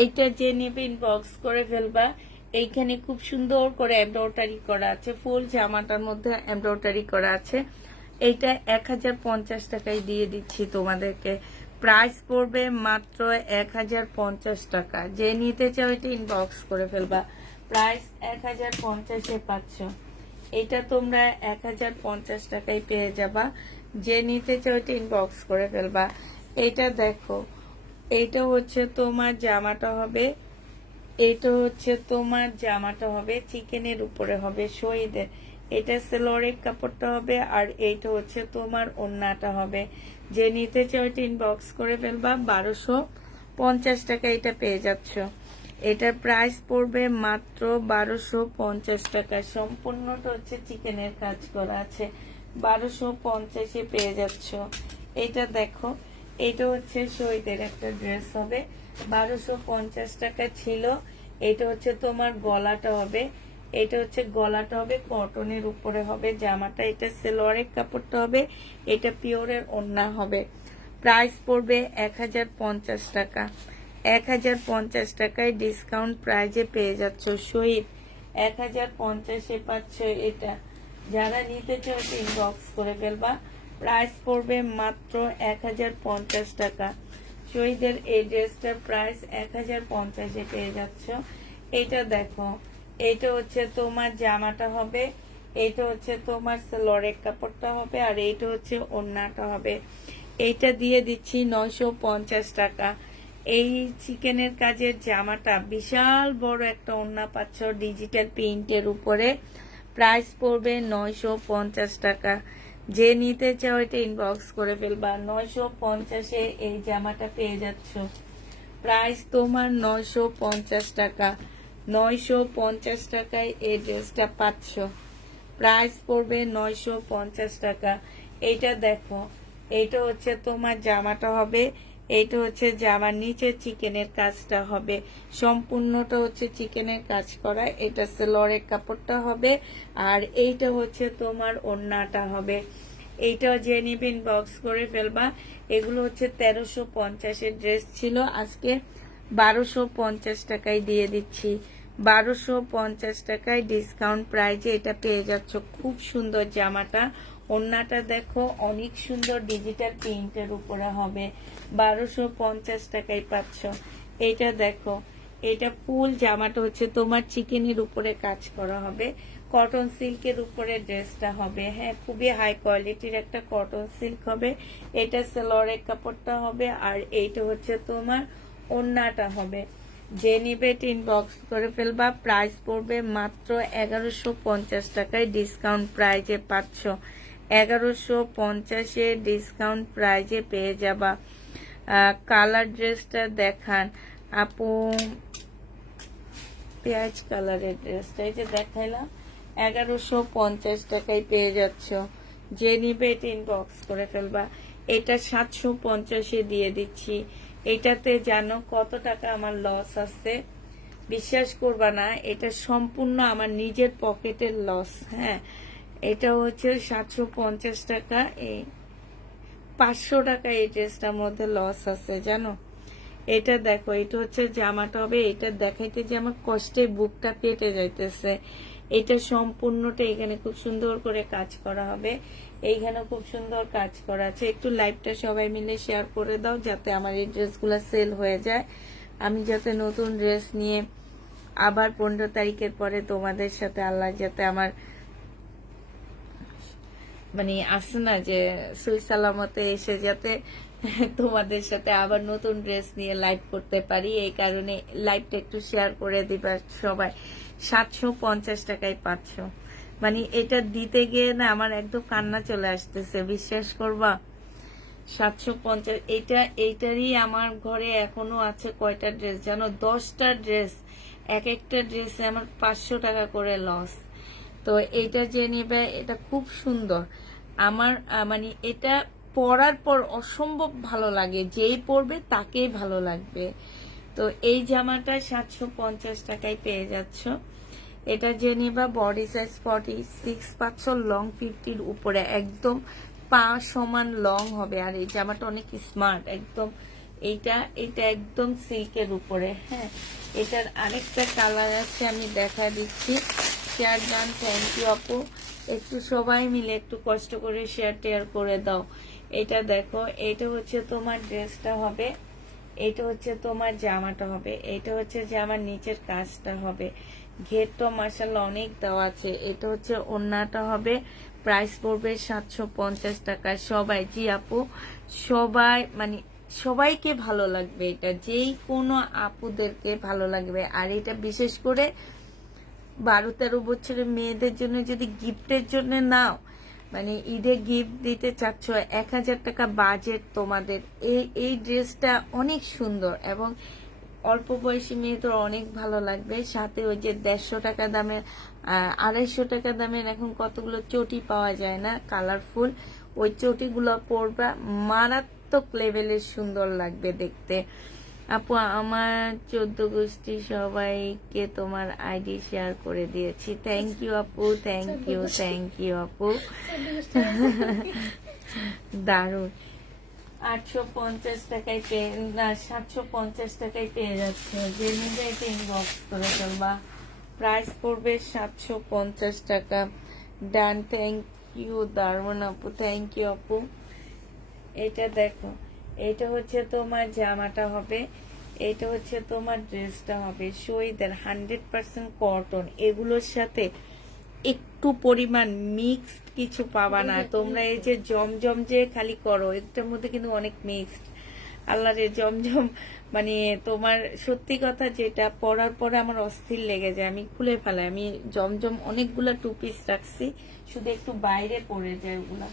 এইটা যে নেবে ইনবক্স করে ফেলবা। এইখানে খুব সুন্দর করে এমব্রয়ডারি করা আছে, ফুল জামাটার মধ্যে এমব্রয়ডারি করা আছে। এইটা 1050 টাকায় দিয়ে দিচ্ছি তোমাদেরকে। প্রাইস পড়বে মাত্র 1050 টাকা। যে নিতে চাও এটা ইনবক্স করে ফেলবা। প্রাইস 1050-এ পাচ্ছ। এটা তোমরা 1050 টাকায় পেয়ে যাবা। যে নিতে চাও এটা ইনবক্স করে ফেলবা। এটা দেখো, এইটা হচ্ছে তোমার জামাটা হবে, এইটা হচ্ছে তোমার জামাটা হবে চিকেনের উপরে হবে শহীদের। এটা সালোয়ারের কাপড়টা হবে, আর এইটা হচ্ছে তোমার ওড়নাটা হবে। যে নিতে চাও এটা ইনবক্স করে ফেলবা। 1250 টাকা এটা পেয়ে যাচ্ছ। এটার প্রাইস পড়বে মাত্র 1250 টাকা। সম্পূর্ণটা হচ্ছে চিকেনের কাজ করা আছে। 1250-এ পেয়ে যাচ্ছ। এটা দেখো, এটা হচ্ছে শহীদের একটা ড্রেস হবে। 1250 টাকা ছিল, এটা হচ্ছে তোমার গলাটা হবে, এটা হচ্ছে গলাটা হবে কটনের উপরে হবে জামাটা, এটা সেলোয়ারের কাপড়টা হবে, এটা পিওরের ওড়না হবে। প্রাইস পড়বে 1050 টাকা। 1050 টাকায় ডিসকাউন্ট প্রাইজে পেয়ে যাচ্ছ শহীদ। 1050-এ পাচ্ছ এটা। যারা নিতে চাও ইনবক্স করে ফেলবা। প্রাইস পড়বে মাত্র 1050 টাকা। শহীদের এই ড্রেসটার প্রাইস 1050-এ পেয়ে যাচ্ছ। এটা দেখো, এটা হচ্ছে তোমার জামাটা হবে, এটা হচ্ছে তোমার সালোয়ারের কাপড়টা হবে, আর এইটা হচ্ছে ওড়নাটা হবে। এইটা দিয়ে দিচ্ছি 950 টাকা। এই চিকেনের কাজের জামাটা বিশাল বড় একটা ওড়না পাচ্ছ ডিজিটাল প্রিন্টের উপরে। প্রাইস পড়বে 950 টাকা। যে নিতে চাও এটা ইনবক্স করে ফেলবা। 950-এ এই জামাটা পেয়ে যাচ্ছ। প্রাইস তোমার 950 টাকা। 950 টাকায় এই ড্রেসটা পাচ্ছ। প্রাইস পড়বে 950 টাকা। এইটা দেখো, এইটা হচ্ছে তোমার জামাটা হবে, এইটা হচ্ছে জামার নিচে চিকেনের কাজটা হবে, সম্পূর্ণটা হচ্ছে চিকেনের কাজ করা। এটা সেলোয়ারের কাপড়টা হবে, আর এইটা হচ্ছে তোমার ওড়নাটা হবে। এইটাও যে নিবেন বক্স করে ফেলবা। এগুলো হচ্ছে 1350-এর ড্রেস ছিল, আজকে 1250 টাকায় দিয়ে দিচ্ছি। 1250 টাকায় ডিসকাউন্ট প্রাইজে এটা পেয়ে যাচ্ছ। খুব সুন্দর জামাটা, ওড়নাটা দেখো অনেক সুন্দর ডিজিটাল প্রিন্টের উপরে হবে। 1250 টাকায় পাচ্ছ। এইটা দেখো, এটা ফুল জামাটা হচ্ছে তোমার চিকেনের উপরে কাজ করা হবে, কটন সিল্কের উপরে ড্রেসটা হবে। হ্যাঁ, খুবই হাই কোয়ালিটির একটা কটন সিল্ক হবে। এটা সালোয়ারের কাপড়টা হবে, আর এইটা হচ্ছে তোমার ওড়নাটা হবে। যে নিবে ইনবক্স করে ফেলবা। প্রাইস পড়বে মাত্র 1150 টাকায় ডিসকাউন্ট প্রাইজে পাচ্ছ। 1150-এ ডিসকাউন্ট প্রাইজে পেয়ে যাবা। কালার ড্রেসটা দেখান আপু, পেঁয়াজ কালারের ড্রেসটা এই যে দেখাইলাম, 1150 টাকায় পেয়ে যাচ্ছ। যে নিবে এটা ইনবক্স করে ফেলবা। এটা 750-এ দিয়ে দিচ্ছি। এটাতে জানো কত টাকা আমার লস আছে? বিশ্বাস করবা না, এটা সম্পূর্ণ আমার নিজের পকেটের লস। হ্যাঁ, এটা হচ্ছে 750 টাকা, এই 500 টাকা এই ড্রেসটার মধ্যে লস আছে জানো। এটা দেখো, এটা হচ্ছে জামাটা হবে, এটা দেখাইতে যে আমার কষ্টে বুকটা পেটে যাইতেছে। এটা সম্পূর্ণটা এখানে খুব সুন্দর করে কাজ করা হবে, এইখানে খুব সুন্দর কাজ করা আছে। একটু লাইভটা সবাই মিলে শেয়ার করে দাও যাতে আমার এই ড্রেসগুলো সেল হয়ে যায়, আমি যাতে নতুন ড্রেস নিয়ে আবার 15 তারিখের পরে তোমাদের সাথে আল্লাহ যাতে আমার মানে আসে না যে সই সালামতে এসে যাতে তোমাদের সাথে আবার নতুন ড্রেস নিয়ে লাইভ করতে পারি। এই কারণে লাইভটা একটু শেয়ার করে দিবা সবাই। 750 টাকায় পাচ্ছ, মানে এটা দিতে গিয়ে না আমার একদম কান্না চলে আসতেছে, বিশ্বাস করবা। 750, এইটারই আমার ঘরে এখনো আছে কয়টা ড্রেস জানো? 10টা ড্রেস। এক একটা ড্রেসে আমার 500 টাকা করে লস। তো এইটা যে নিবে, এটা খুব সুন্দর আমার, মানে এটা পরার পর অসম্ভব ভালো লাগে, যেই পরবে তাকেই ভালো লাগবে। তো এই জামাটা 750 টাকায় পেয়ে যাচ্ছ। এটা যে নিবা বডি সাইজ 46 পাচ্ছ, লং 50-র উপরে, একদম পা সমান লং হবে। আর এই জামাটা অনেক স্মার্ট একদম। এটা একদম সিল্কের উপরে। হ্যাঁ, এটার আরেকটা কালার আছে, আমি দেখা দিচ্ছি। শেয়ার ডান, থ্যাংক ইউ আপু। একটু সবাই মিলে একটু কষ্ট করে শেয়ার টেয়ার করে দাও। এটা দেখো, এটা হচ্ছে তোমার ড্রেসটা হবে, এটা হচ্ছে তোমার জামাটা হবে, এটা হচ্ছে জামার নিচের কাজটা হবে। ঘেরটা মাশাআল্লাহ অনেক দেওয়া আছে। এটা হচ্ছে ওড়নাটা হবে। প্রাইস পড়বে 750 টাকা। সবাই, জি আপু, সবাই মানে সবাইকে ভালো লাগবে, এটা যেই কোনো আপুদেরকে ভালো লাগবে। আর এটা বিশেষ করে 12-13 বছরের মেয়েদের জন্য যদি গিফটের জন্য নাও, মানে ঈদে গিফট দিতে চাচ্ছ, 1000 টাকা বাজেট তোমাদের, এই ড্রেসটা অনেক সুন্দর এবং অল্প বয়সী মেয়েদের অনেক ভালো লাগবে। সাথে ওই যে 150 টাকা দামের, 250 টাকা দামের এখন কতগুলো চটি পাওয়া যায় না কালারফুল, ওই চটিগুলো পরবা, মারাত্মক লেভেলের সুন্দর লাগবে দেখতে। আপু আমার 14 গোষ্ঠী সবাইকে তোমার আইডি শেয়ার করে দিয়েছি। থ্যাংক ইউ আপু, থ্যাংক ইউ, থ্যাংক ইউ আপু। দারুণ। 850 টাকায় পেয়ে না, 750 টাকায় পেয়ে যাচ্ছে। যে নিবে এটা ইনবক্স করে ফেলবা। প্রাইস পড়বে 750 টাকা। ডান, থ্যাংক ইউ দারুণ আপু, থ্যাংক ইউ আপু। এটা দেখো, এটা হচ্ছে তোমার জামাটা হবে, এটা হচ্ছে তোমার ড্রেসটা হবে। শহীদের 100% কটন। এগুলোর সাথে একটু পরিমাণ মিক্সড কিছু পাবা না তোমরা। এই যে জমজম যে খালি করো, এটার মধ্যে কিন্তু অনেক মিক্সড। আল্লাহ রে, জমজম মানে তোমার সত্যি কথা, যেটা পরার পরে আমার অস্থির লেগে যায়, আমি খুলে ফেলাই। আমি জমজম অনেকগুলা 2 পিস রাখছি, শুধু একটু বাইরে পড়ে যায় ওগুলা।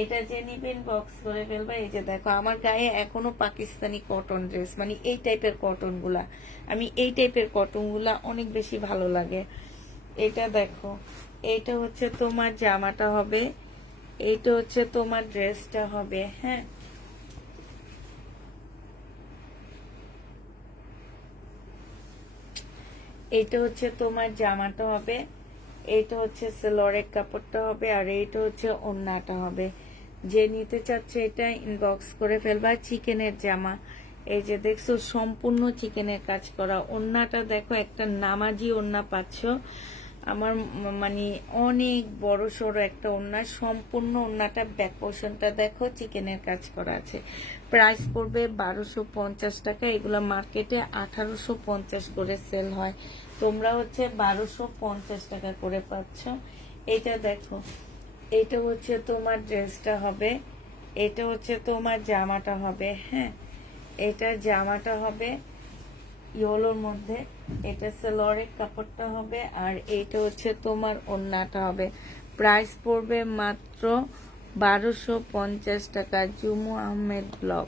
এটা যে নিবেন বক্স করে ফেলবা। এই যে দেখো, আমার গায়ে এখনো পাকিস্তানি কটন ড্রেস, মানে এই টাইপের কটন গুলা, আমি এই টাইপের কটন গুলা অনেক বেশি ভালো লাগে। এটা দেখো, এইটা হচ্ছে তোমার জামাটা হবে, এইটা হচ্ছে তোমার ড্রেসটা হবে। হ্যাঁ, এইটা হচ্ছে তোমার জামাটা হবে, এইটা হচ্ছে সেলরের কাপড়টা হবে, আর এইটা হচ্ছে ওড়নাটা হবে। যে নিতে চাচ্ছে এটা ইনবক্স করে ফেলবা। চিকেনের জামা, এই যে দেখছো সম্পূর্ণ চিকেনের কাজ করা। ওড়নাটা দেখো, একটা নামাজি ওড়না পাচ্ছ। আমার মানে অনেক বড় সড়ো একটা ওড়না, সম্পূর্ণ ওড়নাটা ব্যাক পোর্শনটা দেখো চিকেনের কাজ করা আছে। প্রাইস পড়বে 1250 টাকা। এগুলো মার্কেটে 1850 করে সেল হয়, তোমরা হচ্ছে 1250 টাকা করে পাচ্ছ। এটা দেখো, এটা হচ্ছে তোমার ড্রেসটা হবে, এটা হচ্ছে তোমার জামাটা হবে। হ্যাঁ, এটা জামাটা হবে ইয়েলোর মধ্যে, এটা সালোয়ারের কাপড়টা হবে, আর এইটা হচ্ছে তোমার ওড়নাটা হবে। প্রাইস পড়বে মাত্র 1250 টাকা। জুমু আহমেদ ব্লগ,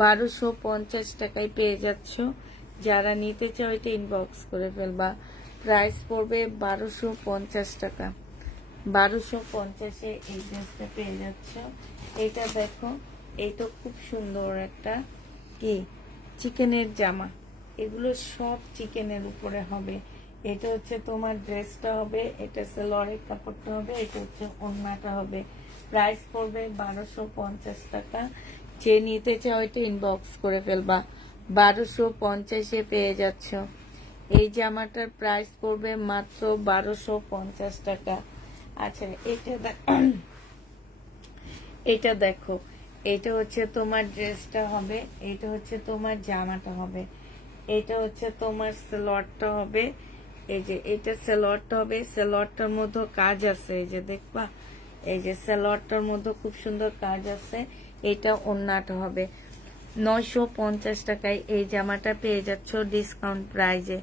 1250 টাকায় পেয়ে যাচ্ছ। যারা নিতে চাও এটা ইনবক্স করে ফেলবা। প্রাইস পড়বে 1250 টাকা। 1250-এ এই ড্রেসটা পেয়ে যাচ্ছ। এটা দেখো, এইটা খুব সুন্দর একটা কি চিকেনের জামা। এগুলো সব চিকেনের উপরে হবে। এটা হচ্ছে তোমার ড্রেসটা হবে, এটা সালোয়ারের কাপড়টা হবে, এটা হচ্ছে ওড়নাটা হবে। প্রাইস পড়বে 1250 টাকা। যে নিতে চাও এটা ইনবক্স করে ফেলবা। 1250-এ পেয়ে যাচ্ছ। এই জামাটার প্রাইস পড়বে মাত্র 1250 টাকা। আচ্ছা, এটা দেখো, এটা হচ্ছে তোমার ড্রেসটা হবে, এটা হচ্ছে তোমার জামাটা হবে, এটা হচ্ছে তোমার সালোয়ারটা হবে। এই যে এটা সালোয়ারটা হবে, সালোয়ারটার মধ্যে কাজ আছে, এই যে দেখবা, এই যে সালোয়ারটার মধ্যে খুব সুন্দর কাজ আছে। এটা ওড়নাটা হবে। 950 টাকায় এই জামাটা পেয়ে যাচ্ছ ডিসকাউন্ট প্রাইজে।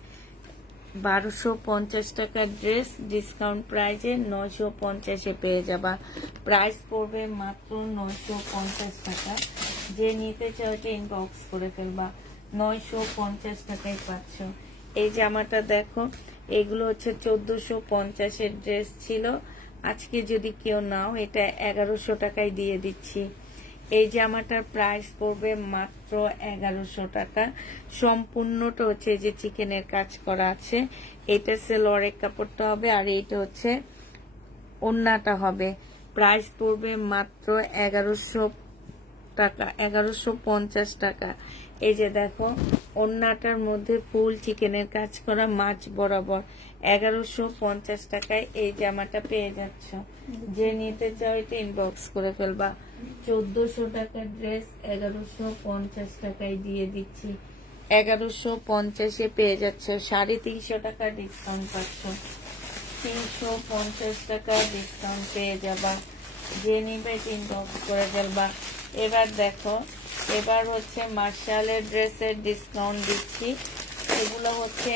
1250 টাকার ড্রেস ডিসকাউন্ট প্রাইজে 950-এ পেয়ে যাবা। প্রাইস পড়বে মাত্র 950 টাকা। যে নিতে চাও এটা ইনবক্স করে ফেলবা। 950 টাকায় পাচ্ছ। এই জামাটা দেখো, এগুলো হচ্ছে 1450-এর ড্রেস ছিল, আজকে যদি কেউ নাও এটা 1100 টাকায় দিয়ে দিচ্ছি। এই জামাটার প্রাইস পড়বে মাত্র 1100 টাকা। সম্পূর্ণটা হচ্ছে যে চিকেনের কাজ করা আছে। এটা সালোয়ারের কাপড়টা হবে, আর এইটা হচ্ছে ওড়নাটা হবে। প্রাইস পড়বে মাত্র 1100 টাকা, 1150 টাকা। এই যে দেখো, ওড়নাটার মধ্যে ফুল চিকেনের কাজ করা মাছ বরাবর। 1150 টাকায় এই জামাটা পেয়ে যাচ্ছ। যে নিতে চাও এটা ইনবক্স করে ফেলবা। 1400 টাকার ড্রেস 1150 টাকায় দিয়ে দিচ্ছি। 1150-এ পেয়ে যাচ্ছ। 350 টাকা ডিসকাউন্ট পাচ্ছ। 350 টাকা ডিসকাউন্ট পেয়ে যাবা। যে নিবে ইনবক্স করে ফেলবা। এবার দেখো, এবার হচ্ছে মার্শালের ড্রেসের ডিসকাউন্ট দিচ্ছি। এগুলো হচ্ছে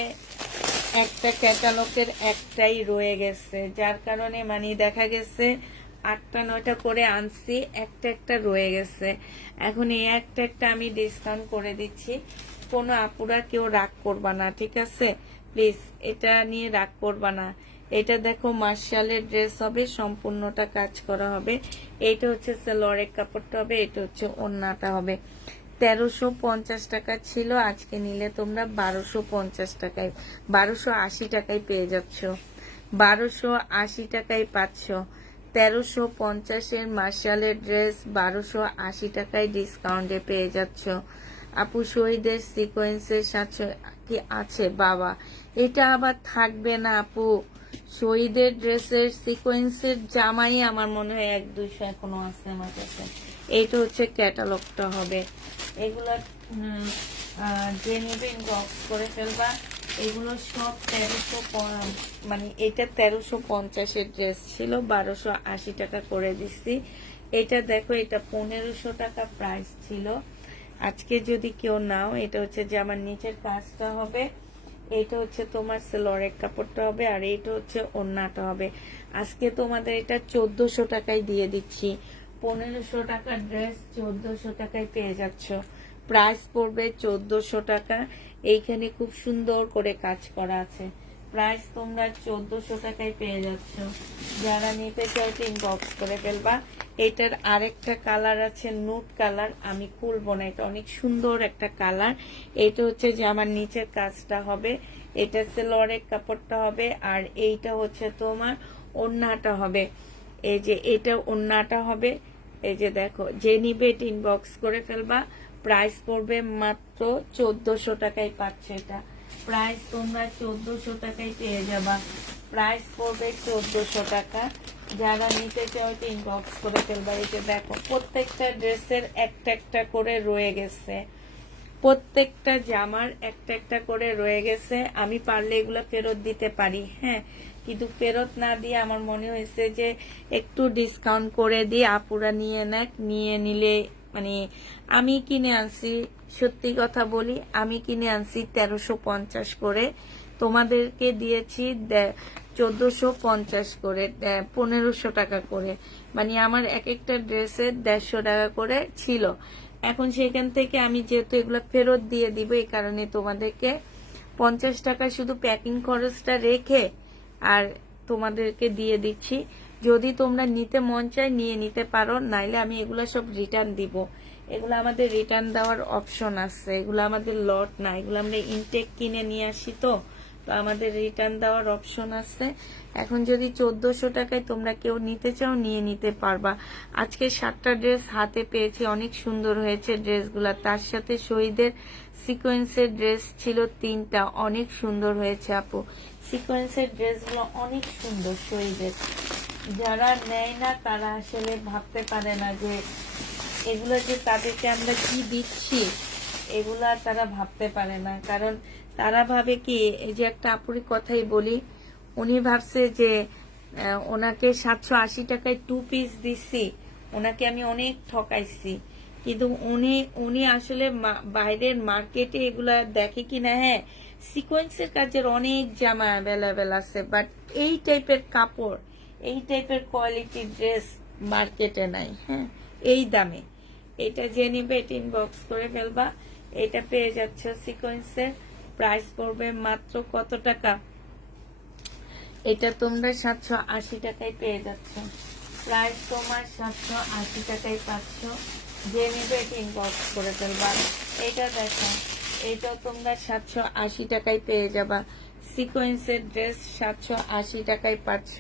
একটা ক্যাটালগের একটাই রয়ে গেছে, যার কারণে মানে দেখা গেছে 8টা 9টা করে আনছি, একটা একটা রয়ে গেছে। এখন এই একটা একটা আমি ডিসকাউন্ট করে দিচ্ছি। কোনো আপুরা কেউ রাগ করবা না, ঠিক আছে? প্লিজ এটা নিয়ে রাগ করবা না। এটা দেখো, মার্শালের ড্রেস হবে, সম্পূর্ণটা কাজ করা হবে। এইটা হচ্ছে সালোয়ারের কাপড়টা হবে, এটা হচ্ছে ওড়নাটা হবে। 1350 টাকা ছিল, আজকে নিলে তোমরা 1250 টাকায় 1280 টাকায় পেয়ে যাচ্ছ। 1280 টাকায় পাচ্ছ 1350-এর মার্শালের ড্রেস 1280 টাকায় ডিসকাউন্টে পেয়ে যাচ্ছ। আপু শহীদের সিকোয়েন্সের 700 কি আছে বাবা, এটা আবার থাকবে না আপু। শহীদের ড্রেসের সিকোয়েন্সের জামাই আমার মনে হয় 1-200 এখনো আছে আমার কাছে। এইটা হচ্ছে ক্যাটালগটা হবে। এগুলা যে নেবে ইনবক্স করে ফেলবা। এগুলো সব 1300, মানে এটা 1350-এর ড্রেস ছিল, 1280 টাকা করে দিচ্ছি। এটা দেখো, এটা 1500 টাকা প্রাইস ছিল। আজকে যদি কেউ নাও, এটা হচ্ছে যে আমার নিচের কাজটা হবে, এটা হচ্ছে তোমার সেলোয়ারের কাপড়টা হবে, আর এইটা হচ্ছে ওড়নাটা হবে। আজকে তোমাদের এটা 1400 টাকায় দিয়ে দিচ্ছি। 1500 টাকার ড্রেস 1400 টাকায় পেয়ে যাচ্ছ। প্রাইস পড়বে 1400 টাকা। এইখানে খুব সুন্দর করে কাজ করা আছে। প্রাইস তোমরা 1400 টাকায় পেয়ে যাচ্ছ। যারা নিতে চাও ইনবক্স করে ফেলবা। এটার আরেকটা কালার আছে নুট কালার, আমি খুলবো না, এটা অনেক সুন্দর একটা কালার। এটা হচ্ছে যে আমার নিচের কাজটা হবে, এটা সেলোয়ারের কাপড়টা হবে, আর এইটা হচ্ছে তোমার ওড়নাটা হবে। এই যে এটা ওড়নাটা হবে। এই যে দেখো, যে নিবে ইনবক্স করে ফেলবা। প্রাইস পড়বে মাত্র 1400 টাকায় পাচ্ছে এটা। প্রাইস তোমরা 1400 টাকায় পেয়ে যাবা। প্রাইস পড়বে 1400 টাকা। যারা নিতে চাও ইনবক্স করে ফেলবা। এই যে দেখো, প্রত্যেকটা ড্রেসের একটা একটা করে রয়ে গেছে, প্রত্যেকটা জামার একটা একটা করে রয়ে গেছে। আমি পারলে এগুলো ফেরত দিতে পারি, হ্যাঁ, কিন্তু ফেরত না দিয়ে আমার মনে হয়েছে যে একটু ডিসকাউন্ট করে দিয়ে আপুরা নিয়ে নেক। নিয়ে নিলে মানে আমি কিনে আনছি, সত্যি কথা বলি, আমি কিনে আনছি 1350 করে, তোমাদেরকে দিয়েছি 1450 করে, 1500 টাকা করে। মানে আমার এক একটা ড্রেসের 150 টাকা করে ছিল। এখন সেখান থেকে আমি যেহেতু এগুলো ফেরত দিয়ে দিব, এই কারণে তোমাদেরকে 50 টাকা শুধু প্যাকিং খরচটা রেখে আর তোমাদেরকে দিয়ে দিচ্ছি। যদি তোমরা নিতে মন চায় নিয়ে নিতে পারো, নাইলে আমি এগুলো সব রিটার্ন দিব। এগুলো আমাদের রিটার্ন দেওয়ার অপশন আছে, এগুলো আমাদের লট না, এগুলো আমরা ইনটেক কিনে নিয়ে আসি, তো আমাদের রিটার্ন দেওয়ার অপশন আছে। এখন যদি 1400 টাকায় তোমরা কেউ নিতে চাও নিয়ে নিতে পারবা। আজকে 7টা ড্রেস হাতে পেয়েছি, অনেক সুন্দর হয়েছে ড্রেসগুলা। তার সাথে শহীদের সিকোয়েন্সের ড্রেস ছিল 3টা, অনেক সুন্দর হয়েছে আপু। সিকোয়েন্সের ড্রেসগুলো অনেক সুন্দর শহীদের। যারা নেয় না তারা আসলে ভাবতে পারে না যে এগুলো যে তাদেরকে আমরা কি দিচ্ছি, এগুলা তারা ভাবতে পারে না। কারণ তারা ভাবে কি, এই যে একটা আপুরি কথাই বলি, উনি ভাবছে যে ওনাকে 780 টাকায় 2 পিস দিছি, ওনাকে আমি অনেক ঠকাইছি। কিন্তু উনি আসলে বাইরের মার্কেটে এগুলা দেখে কিনা, হ্যাঁ সিকোয়েন্সের কাজের অনেক জামা অ্যাভেলেবেল আছে, বাট এই টাইপের কাপড়, এই টাইপের কোয়ালিটির ড্রেস মার্কেটে নাই, হ্যাঁ এই দামে। এটা যে নিবে এটা ইনবক্স করে ফেলবা। এটা পেয়ে যাচ্ছ সিকোয়েন্সের। প্রাইস পড়বে মাত্র কত টাকা, এটা তোমরা 780 টাকায় পেয়ে যাচ্ছ। প্রাইস তোমার 780 টাকায় পাচ্ছ। যে নিবে এটা ইনবক্স করে ফেলবা। এটা দেখো, এটাও তোমরা 780 টাকায় পেয়ে যাবা। সিকোয়েন্সের ড্রেস 780 টাকায় পাচ্ছ।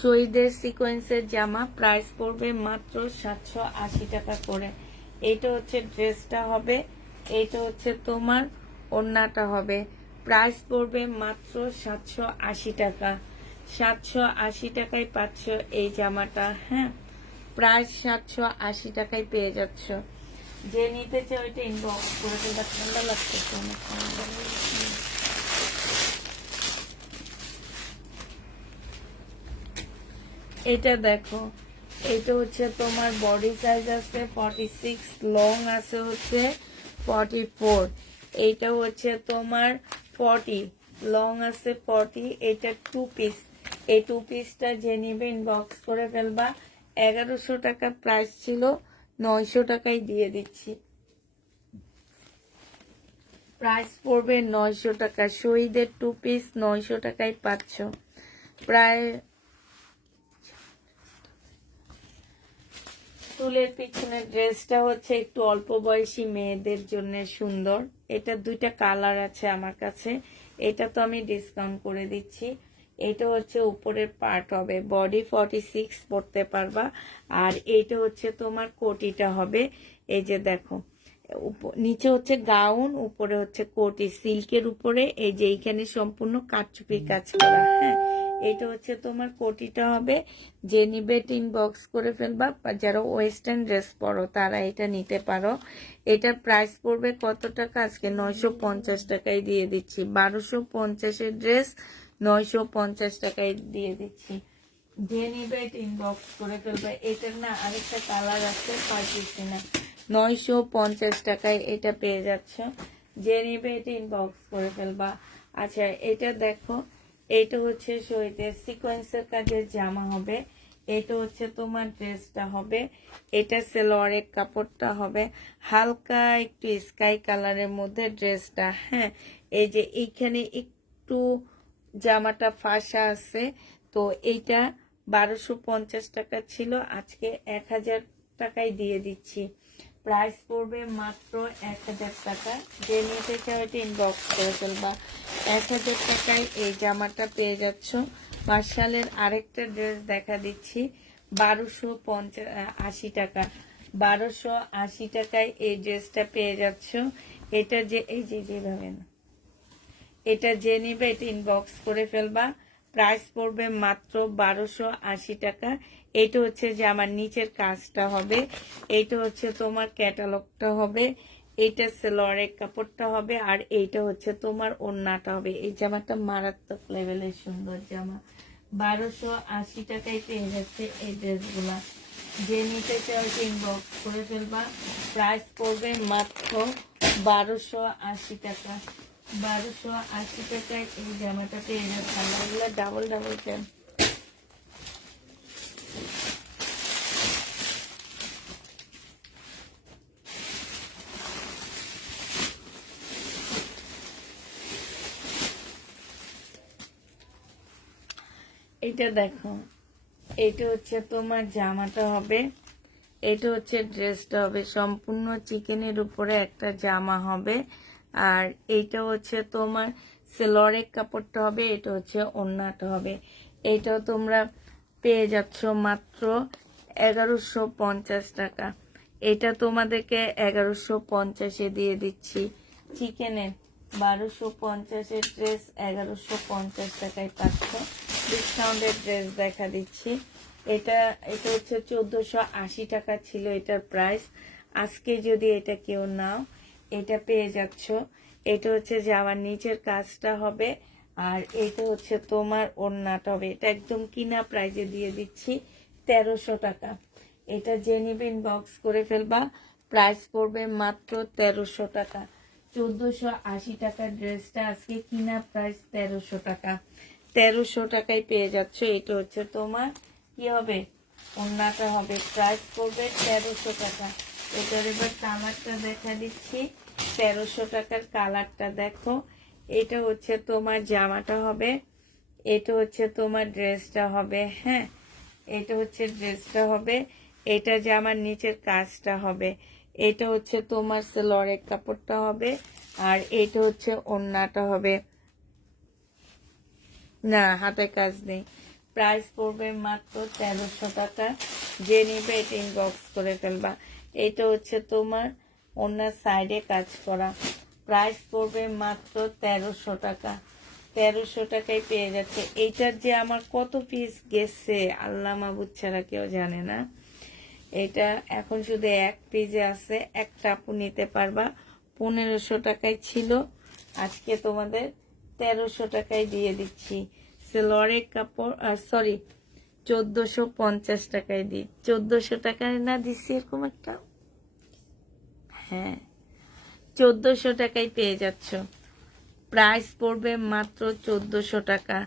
শহীদের সিকোয়েন্সের জামা প্রাইস পড়বে মাত্র 780 টাকা করে। এইটা হচ্ছে ড্রেসটা হবে, এইটা হচ্ছে তোমার ওড়নাটা হবে। প্রাইস পড়বে মাত্র 780 টাকা। 780 টাকায় পাচ্ছ এই জামাটা, হ্যাঁ প্রাইস 780 টাকায় পেয়ে যাচ্ছ। যে নিতে চাও এটা ইনবক্স করে দেবা। ঠান্ডা লাগছে অনেক। এটা দেখো, এটা হচ্ছে তোমার বডি সাইজ আছে 46, লং আছে হচ্ছে 44, এইটা হচ্ছে তোমার 40, লং আছে 40। এটা 2 পিস। এই 2 পিসটা যে নিবে ইনবক্স করে ফেলবা। 1100 টাকা প্রাইস ছিল, 900 টাকায় দিয়ে দিচ্ছি। প্রাইস পড়বে 900 টাকা। শহীদের 2 পিস 900 টাকায় পাচ্ছ। প্রায় চুলের পিছনের ড্রেসটা হচ্ছে একটু অল্প বয়সী মেয়েদের জন্য সুন্দর। এটা দুইটা কালার আছে আমার কাছে। এটা তো আমি ডিসকাউন্ট করে দিচ্ছি। এটা হচ্ছে উপরের পার্ট হবে, বডি 46 পরতে পারবা। আর এইটা হচ্ছে তোমার কোটিটা হবে, এই যে দেখো নিচে হচ্ছে গাউন, উপরে হচ্ছে কোটি সিল্কের উপরে, এই যে এইখানে সম্পূর্ণ কারচুপির কাজ করা। হ্যাঁ, এটা হচ্ছে তোমার কোটিটা হবে। যে নিবে ইনবক্স করে ফেলবা। যারা ওয়েস্টার্ন ড্রেস পরো তারা এটা নিতে পারো। এটার প্রাইস পড়বে কত টাকা? আজকে 950 টাকায় দিয়ে দিচ্ছি। 1250-এর ড্রেস 950 টাকায় দিয়ে দিচ্ছি। যে নিবে ইনবক্স করে ফেলবা। এটার না আরেকটা কালার আছে, পাইতেছি না। 950 টাকায় এটা পেয়ে যাচ্ছ। যে নিবে এটা ইনবক্স করে ফেলবা। আচ্ছা, এটা দেখো, এটা হচ্ছে শহীদের সিকোয়েন্সের কাজের জামা হবে। এটা হচ্ছে তোমার ড্রেসটা হবে। এটা সালোয়ারের কাপড়টা হবে হালকা একটু স্কাই কালারের মধ্যে ড্রেসটা। হ্যাঁ, এই যে এইখানে একটু জামাটা ফাঁসা আছে। তো এইটা 1250 টাকা ছিল, আজকে 1000 টাকায় দিয়ে দিচ্ছি। প্রাইস পড়বে মাত্র 1000 টাকা। যে নিতে চাও এটা ইনবক্স করে ফেলবা। 1000 টাকায় এই জামাটা পেয়ে যাচ্ছ। মার্শালের আরেকটা ড্রেস দেখা দিচ্ছি, 1280 টাকা। 1280 টাকায় এই ড্রেসটা পেয়ে যাচ্ছ। এটা যে এই যে যেভাবে না, এটা যে নিবে এটা ইনবক্স করে ফেলবা। প্রাইস পড়বে মাত্র 1280 টাকা। এটা হচ্ছে যে আমার নিচের কাজটা হবে। এইটা হচ্ছে তোমার ক্যাটালগটা হবে। এইটা সালোয়ারের কাপড়টা হবে। আর এইটা হচ্ছে তোমার ওড়নাটা হবে। এই জামাটা মারাত্মক লেভেলের সুন্দর জামা। 1280 টাকায় পেয়ে যাচ্ছে এই ড্রেসগুলা। যে নিতে চাও ইনবক্স করে ফেলবা। প্রাইস পড়বে মাত্র 1280 টাকা। 1280 টাকায় এই জামাটা পেয়ে যাচ্ছে। এগুলো ডাবল ডাবল প্যান্ট। এটা দেখো, এটা হচ্ছে তোমার জামাটা হবে। এটা হচ্ছে ড্রেসটা হবে, সম্পূর্ণ চিকেনের উপরে একটা জামা হবে। আর এইটা হচ্ছে তোমার সালোয়ারের কাপড়টা হবে। এটা হচ্ছে ওড়নাটা হবে। এইটাও তোমরা পেয়ে যাচ্ছ মাত্র 1150 টাকা। এটা তোমাদেরকে 1150-এ দিয়ে দিচ্ছি। চিকেনের 1250-এর ড্রেস 1150 টাকায় পাচ্ছ। ডিসকাউন্টের ড্রেস দেখা দিচ্ছি। এটা এটা হচ্ছে 1480 টাকা ছিল এটার প্রাইস। আজকে যদি এটা কেউ নাও এটা পেয়ে যাচ্ছ। এটা হচ্ছে যে আমার নিচের কাজটা হবে। আর এটা হচ্ছে তোমার ওড়নাটা হবে। এটা একদম কিনা প্রাইজে দিয়ে দিচ্ছি 1300 টাকা। এটা যে নিবে ইনবক্স করে ফেলবা। প্রাইস পড়বে মাত্র 1300 টাকা। 1480 টাকার ড্রেসটা আজকে কিনা প্রাইস 1300 টাকা। 1300 টাকায় পেয়ে যাচ্ছ। এটা হচ্ছে তোমার কি হবে, ওড়নাটা হবে। প্রাইস পড়বে 1300 টাকা। এটার এবার কালারটা দেখা দিচ্ছি। 1300 টাকার কালারটা দেখো। এটা হচ্ছে তোমার জামাটা হবে। এটা হচ্ছে তোমার ড্রেসটা হবে। হ্যাঁ, এটা হচ্ছে ড্রেসটা হবে। এটা জামার নিচের কাজটা হবে। এটা হচ্ছে তোমার সালোয়ারের কাপড়টা হবে। আর এটা হচ্ছে ওড়নাটা হবে। না, হাতে কাজ নেই। প্রাইস পড়বে মাত্র 1300 টাকা। যে নিবে এটা ইনবক্স করে ফেলবা। এটা হচ্ছে তোমার ওনার সাইডে কাজ করা। প্রাইস পড়বে মাত্র 1300 টাকা। 1300 টাকায় পেয়ে যাচ্ছে। এইটার যে আমার কত পিস গেছে আল্লাহ মাহবুদ ছাড়া কেউ জানে না। এটা এখন শুধু এক পিসে আছে। একটা আপু নিতে পারবা। 1500 টাকায় ছিল, আজকে তোমাদের 1300 টাকায় দিয়ে দিচ্ছি। সালোয়ারের কাপড় সরি 1450 টাকায় দিই। 1400 টাকায় না দিচ্ছি এরকম একটা। হ্যাঁ, 1400 টাকায় পেয়ে যাচ্ছ। প্রাইস পড়বে মাত্র 1400 টাকা।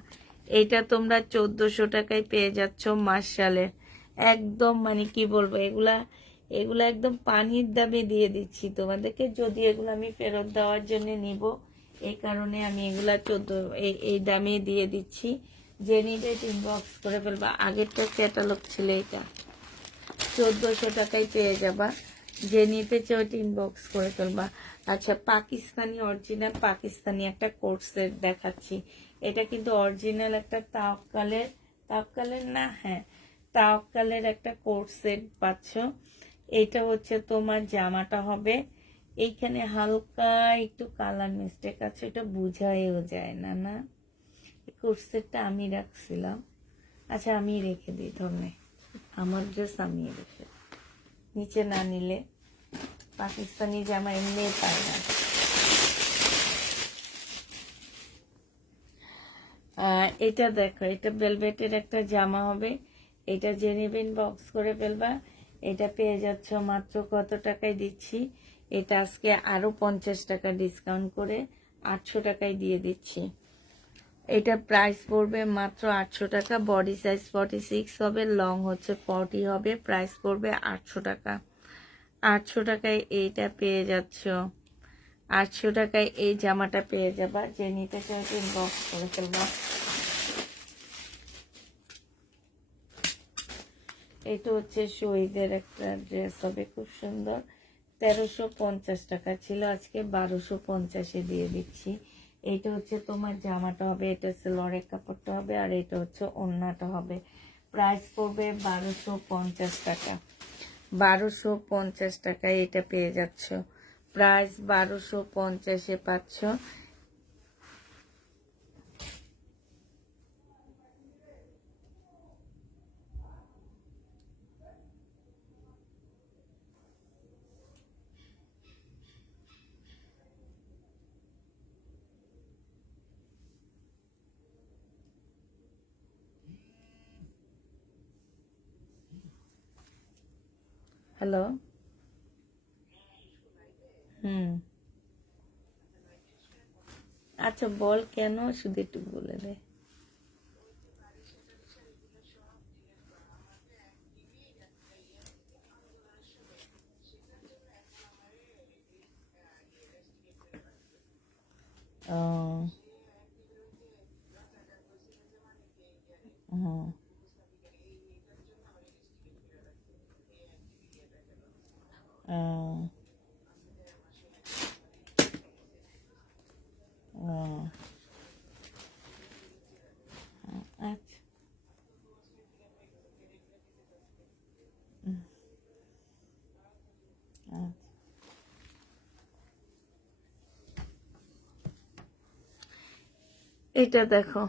এটা তোমরা 1400 টাকায় পেয়ে যাচ্ছ। মার্শালের একদম মানে কি বলবো, এগুলা এগুলা একদম পানির দামে দিয়ে দিচ্ছি তোমাদেরকে। যদি এগুলো আমি ফেরত দেওয়ার জন্য নিব, এই কারণে আমি এগুলা এই দামে দিয়ে দিচ্ছি। যে নিবে ইনবক্স করে ফেলবা। আগেরটা ক্যাটালগ ছিল এটা। 1400 টাকায় পেয়ে যাবা। যে নিতে চাও ইনবক্স করে ফেলবা। আচ্ছা, পাকিস্তানি অরিজিনাল পাকিস্তানি একটা কোট সেট দেখাচ্ছি। এটা কিন্তু অরিজিনাল একটা তাওয়াক্কালের না, হ্যাঁ তাওয়াক্কালের একটা কোট সেট পাচ্ছ। এটা হচ্ছে তোমার জামাটা হবে, এইখানে হালকা একটু কালার মিস্টেক আছে, এটা বুঝাইও যায় না। না, কোট সেটটা আমি রাখছিলাম। আচ্ছা, আমি রেখে দিই, ধরনের আমার ড্রেস আমি রেখে, নিচে না নিলে পাকিস্তানি জামা এমনি পায় না। এটা দেখো, এটা ভেলভেটের একটা জামা হবে। এটা যে নেবেন বক্স করে ফেলবা। এটা পেয়ে যাচ্ছ মাত্র কত টাকায় দিচ্ছি, এটা আজকে আরো 50 টাকা ডিসকাউন্ট করে 800 টাকায় দিয়ে দিচ্ছি। এটা প্রাইস পড়বে মাত্র 800 টাকা। বডি সাইজ 46 হবে, লং হচ্ছে 40 হবে। প্রাইস পড়বে 800 টাকা। 800 টাকায় এইটা পেয়ে যাচ্ছ। 800 টাকায় এই জামাটা পেয়ে যাবা। যে নিতে চাই ইনবক্স করে ফেলবা। এটা হচ্ছে শহীদের একটা ড্রেস হবে, খুব সুন্দর। 1350 টাকা ছিল, আজকে 1250-এ দিয়ে দিচ্ছি। এইটা হচ্ছে তোমার জামাটা হবে, এটা সেলরের কাপড়টা হবে, আর এটা হচ্ছে ওড়নাটা হবে। প্রাইস পড়বে 1250 টাকা। 1250 টাকায় এটা পেয়ে যাচ্ছ। প্রাইস 1250-এ পাচ্ছ। হ্যালো, হুম, আচ্ছা বল কেন, শুধু একটু বলে দে। ও, হুম, ও, ও, আচ্ছা, আচ্ছা। এটা দেখো,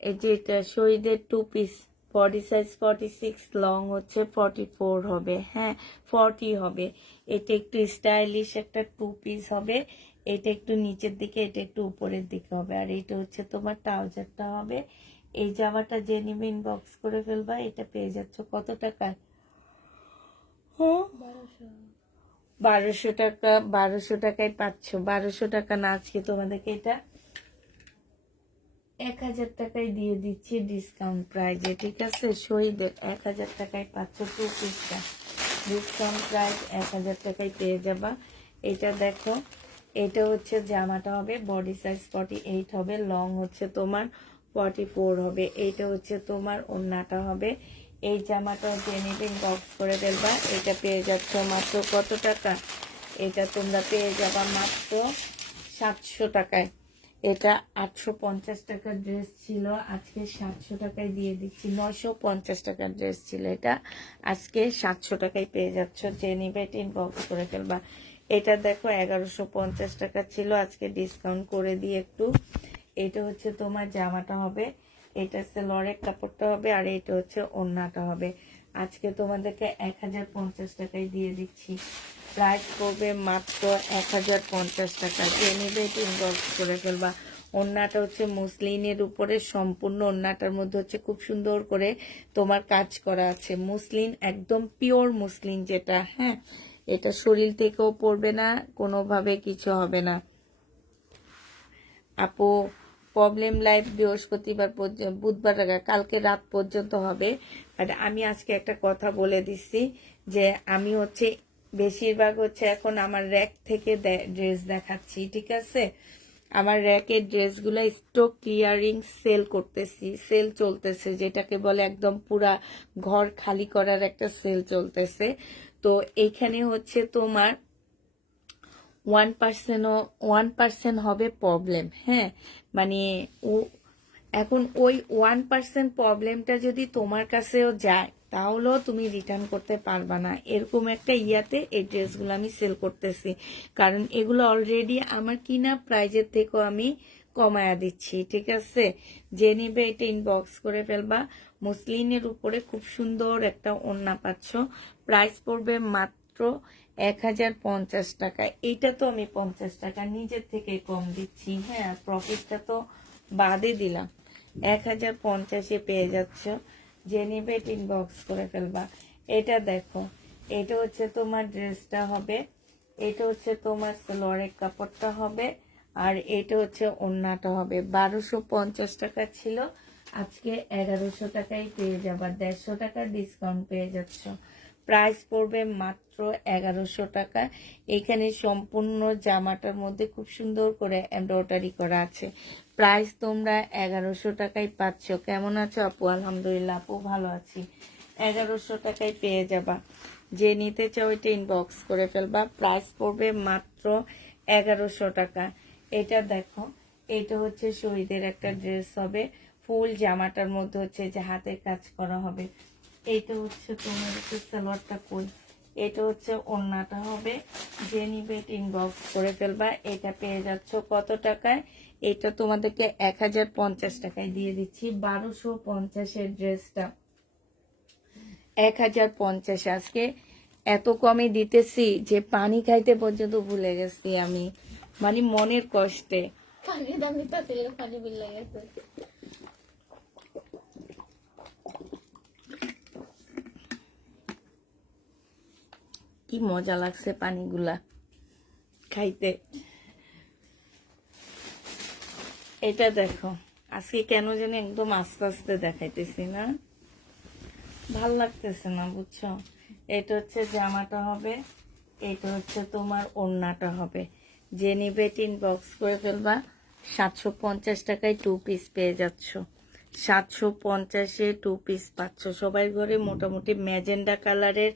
এই যে এটা শহীদের 2 পিস, বডি সাইজ 46, লং হচ্ছে 44 হবে, হ্যাঁ 40 হবে। এটা একটু স্টাইলিশ একটা 2 পিস হবে। এটা একটু নিচের দিকে, এটা একটু উপরের দিকে হবে। আর এটা হচ্ছে তোমার ট্রাউজারটা হবে। এই জামাটা যে নিবে ইনবক্স করে ফেলবা। এটা পেয়ে যাচ্ছ কত টাকায়? 1200 টাকা। 1200 টাকায় পাচ্ছ। 1200 টাকা না, আজকে তোমাদেরকে এটা 1000 টাকায় দিয়ে দিচ্ছি ডিসকাউন্ট প্রাইজে, ঠিক আছে? শহীদের 1000 টাকায় পাচ্ছ 2 পিসটা। ডিসকাউন্ট প্রাইস 1000 টাকায় পেয়ে যাবা। এটা দেখো, এটা হচ্ছে জামাটা হবে, বডি সাইজ 48 হবে, লং হচ্ছে তোমার 44 হবে। এইটা হচ্ছে তোমার ওড়নাটা হবে। এই জামাটা যে নেবেন বক্স করে ফেলবা। এটা পেয়ে যাচ্ছ মাত্র কত টাকা? এটা তোমরা পেয়ে যাবা মাত্র 700 টাকায়। এটা 850 টাকার ড্রেস ছিল, আজকে 700 টাকায় দিয়ে দিচ্ছি। 950 টাকার ড্রেস ছিল, এটা আজকে 700 টাকায় পেয়ে যাচ্ছ। যে নিবে ইনবক্স করে ফেলবা। এটা দেখো 1150 টাকা ছিল, আজকে ডিসকাউন্ট করে দিয়ে একটু। এটা হচ্ছে তোমার জামাটা হবে, এটা সেলরের কাপড়টা হবে, আর এটা হচ্ছে ওড়নাটা হবে। আজকে তোমাদেরকে 1050 টাকায় দিয়ে দিচ্ছি। প্রাইস পড়বে মাত্র 1050 টাকা। যে নিবে ইনবক্স করে ফেলবা। ওড়নাটা হচ্ছে মুসলিনের উপরে, সম্পূর্ণ ওড়নাটার মধ্যে হচ্ছে খুব সুন্দর করে তোমার কাজ করা আছে। মুসলিন, একদম পিওর মুসলিন যেটা, হ্যাঁ এটা শরীর থেকেও পড়বে না, কোনোভাবে কিছু হবে না। আপু, প্রবলেম লাইভ বৃহস্পতিবার বুধবার কালকে রাত পর্যন্ত হবে। বাট আমি আজকে একটা কথা বলে দিচ্ছি, যে আমি হচ্ছে বেশিরভাগ হচ্ছে এখন আমার র্যাক থেকে ড্রেস দেখাচ্ছি, ঠিক আছে? আমার র্যাকের ড্রেসগুলো স্টক ক্লিয়ারিং সেল করতেছি, সেল চলতেছে, যেটাকে বলে একদম পুরা ঘর খালি করার একটা সেল চলতেছে। তো এইখানে হচ্ছে তোমার 1% হবে প্রবলেম। হ্যাঁ, মানে ও এখন ওই 1% প্রবলেমটা যদি তোমার কাছেও যায় তাহলেও তুমি রিটার্ন করতে পারবা না, এরকম একটা ইয়াতে এই ড্রেসগুলো আমি সেল করতেছি। কারণ এগুলো অলরেডি আমার কিনা প্রাইজের থেকেও আমি কমায়া দিচ্ছি। ঠিক আছে, যে নিবে এটা ইনবক্স করে ফেলবা। মুসলিনের উপরে খুব সুন্দর একটা ওড়না পাচ্ছ, প্রাইস পড়বে মাত্র 1050 টাকা। এইটা তো আমি 50 টাকা নিজের থেকে কম দিচ্ছি। হ্যাঁ, প্রফিটটা তো বাদে দিলাম। 1050-এ পেয়ে যাচ্ছ, যে নিবে ইনবক্স করে ফেলবা। এটা দেখো, এটা হচ্ছে তোমার ড্রেসটা হবে, এটা হচ্ছে তোমার সালোয়ারের কাপড়টা হবে, আর এটা হচ্ছে ওড়নাটা হবে। 1250 টাকা ছিল, আজকে 1100 টাকায় পেয়ে যাবা। 150 টাকা ডিসকাউন্ট পেয়ে যাচ্ছ। প্রাইস পড়বে মাত্র 1100 টাকা। এখানে সম্পূর্ণ জামাটার মধ্যে খুব সুন্দর করে এমব্রয়ডারি করা আছে। প্রাইস তোমরা 1100 টাকায় পাচ্ছ। কেমন আছো আপু? আলহামদুলিল্লাহ আপু, ভালো আছি। 1100 টাকায় পেয়ে যাবা। যে নিতে চাও এটা ইনবক্স করে ফেলবা। প্রাইস পড়বে মাত্র 1100 টাকা। এটা দেখো, এটা হচ্ছে শহীদের একটা ড্রেস হবে, ফুল জামাটার মধ্যে হচ্ছে যে হাতের কাজ করা হবে। এইটা হচ্ছে তোমার হচ্ছে সালোয়ারটা কই, এটা হচ্ছে ওড়নাটা হবে। যে নিবে এটা ইনবক্স করে ফেলবা। এটা পেয়ে যাচ্ছ কত টাকায়? এটা তোমাদেরকে 1050 টাকায় দিয়ে দিচ্ছি। 1250-এর ড্রেসটা 1050। আজকে এত কমে দিতেছি যে পানি খাইতে পর্যন্ত ভুলে গেছি আমি, মানে মনের কষ্টে। পানি দাম নিতে পানি বিল লাগেছে। কি মজা লাগছে পানিগুলা খাইতে। এটা দেখো, আজকে কেন জানি একদম আস্তে আস্তে দেখাইতেছি না, ভাল লাগতেছে না, বুঝছো? এটা হচ্ছে জামাটা হবে, এটা হচ্ছে তোমার ওড়নাটা হবে। যে নিবে ইনবক্স করে ফেলবা। 750 টাকায় 2 পিস পেয়ে যাচ্ছ। 750-এ 2 পিস পাচ্ছ। সবাই ঘরে মোটামুটি ম্যাজেন্ডা কালারের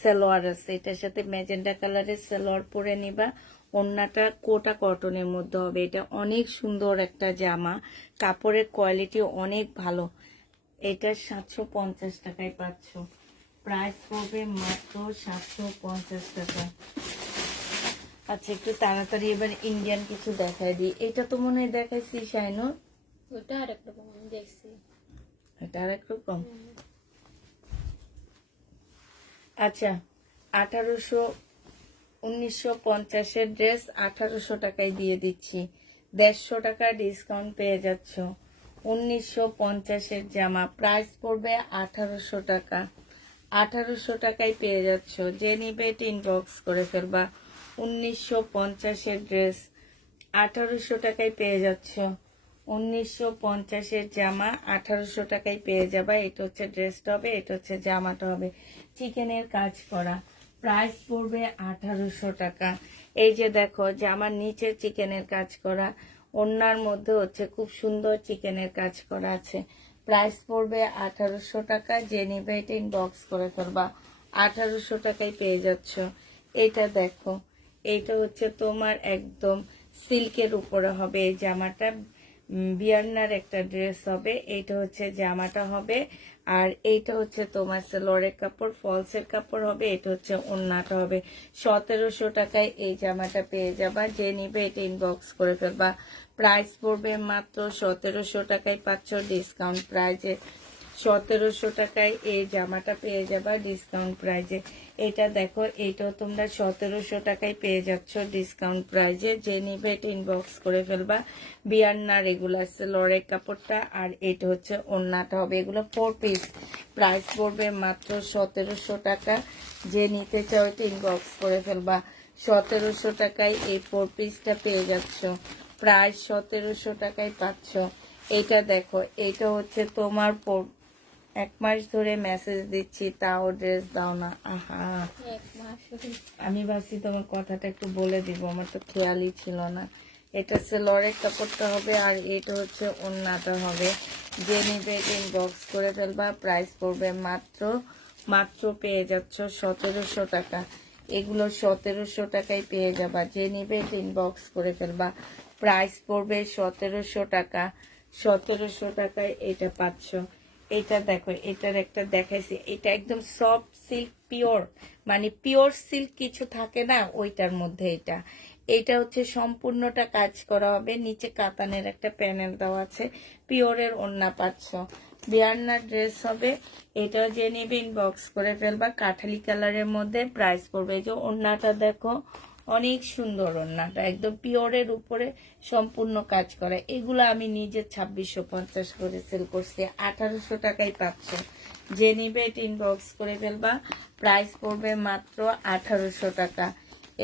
সালোয়ার আছে, এটার সাথে ম্যাজেন্ডা কালারের সালোয়ার পরে নিবা। ওড়নাটা কোটা কটনের মধ্যে হবে। এটা অনেক সুন্দর একটা জামা, কাপড়ের কোয়ালিটি অনেক ভালো। এটা 750 টাকায় পাচ্ছ। প্রাইস পড়বে মাত্র 750 টাকা। আচ্ছা, একটু তাড়াতাড়ি এবার ইন্ডিয়ান কিছু দেখাই দিই। এটা তো মনে হয় দেখাইছি শাইনুর, ওটা আর একটা আমি দেখছি। এটা আর একটু কম। আচ্ছা, 1950-এর ড্রেস 1800 টাকায় দিয়ে দিচ্ছি। 150 টাকা ডিসকাউন্ট পেয়ে যাচ্ছ। 1950-এর জামা প্রাইস পড়বে 1800 টাকা। 1800 টাকায় পেয়ে যাচ্ছ। যে নিবে ইনবক্স করে ফেলবা। 1950-এর ড্রেস 1800 টাকায় পেয়ে যাচ্ছ। 1950-এর জামা 1800 টাকায় পেয়ে যাবা। এটা হচ্ছে ড্রেসটা হবে, এটা হচ্ছে জামাটা হবে, চিকেনের কাজ করা। প্রাইস পড়বে 1800 টাকা। এই যে দেখো, জামার নিচে চিকেনের কাজ করা, ওড়নার মধ্যে হচ্ছে খুব সুন্দর চিকেনের কাজ করা আছে। প্রাইস পড়বে 1800 টাকা। যে নিবে এটা ইনবক্স করে ফেলবা। 1800 টাকায় পেয়ে যাচ্ছ। এটা দেখো, এইটা হচ্ছে তোমার একদম সিল্কের উপরে হবে এই জামাটা। বিয়ান্নার একটা ড্রেস হবে। এইটা হচ্ছে জামাটা হবে, আর এইটা হচ্ছে তোমার সালোয়ারের কাপড়, ফলসের কাপড় হবে। এটা হচ্ছে ওড়নাটা হবে। 1700 টাকায় এই জামাটা পেয়ে যাবা। যে নিবে এটা ইনবক্স করে ফেলবা। প্রাইস পড়বে মাত্র 1700 টাকায় পাচ্ছ ডিসকাউন্ট প্রাইজে। 1700 টাকায় এই জামাটা পেয়ে যাবা ডিসকাউন্ট প্রাইজে। এটা দেখো, এইটাও তোমরা 1700 টাকায় পেয়ে যাচ্ছ ডিসকাউন্ট প্রাইজে। যে নিবে এটা ইনবক্স করে ফেলবা। বিয়ান্না রেগুলার সালোয়ারের কাপড়টা, আর এটা হচ্ছে ওড়নাটা হবে। এগুলো 4 পিস। প্রাইস পড়বে মাত্র 1700 টাকা। যে নিতে চাও এটা ইনবক্স করে ফেলবা। 1700 টাকায় এই 4 পিসটা পেয়ে যাচ্ছ। প্রাইস 1700 টাকায় পাচ্ছ। এইটা দেখো, এইটা হচ্ছে তোমার 1 মাস ধরে মেসেজ দিচ্ছি তাও ড্রেস দাও না। আহা, এক মাস আমি ভাবছি তোমার কথাটা একটু বলে দিব, আমার তো খেয়ালই ছিল না। এটা সেলরের কাপড়টা হবে আর এটা হচ্ছে ওড়নাটা হবে। যে নিবে ইনবক্স করে ফেলবা। প্রাইস পড়বে মাত্র পেয়ে যাচ্ছ 1700 টাকা। এগুলো 1700 টাকায় পেয়ে যাবা। যে নিবে ইনবক্স করে ফেলবা। প্রাইস পড়বে 1700 টাকা। 1700 টাকায় এটা পাচ্ছ। এটা দেখো, এটার একটা দেখাইছি, এটা একদম সফট সিল্ক পিওর, মানে পিওর সিল্ক কিছু থাকে না ওইটার মধ্যে এটা। এটা হচ্ছে সম্পূর্ণটা কাজ করা হবে, নিচে কাতানের একটা প্যানেল দেওয়া আছে, পিওরের ওড়না পাচ্ছ। বিয়ান্নার ড্রেস হবে। এটা যে নেবে ইনবক্স করে ফেলবা। কাঠালি কালারের মধ্যে প্রাইস পড়বে। এই যে ওড়নাটা দেখো, অনেক সুন্দর ওড়নাটা, একদম পিওরের উপরে সম্পূর্ণ কাজ করা। এগুলো আমি নিজে 2650 করে সেল করছি, 1800 টাকায় পাচ্ছ। যে নিবে এটা ইনবক্স করে ফেলবা। প্রাইস পড়বে মাত্র 1800 টাকা।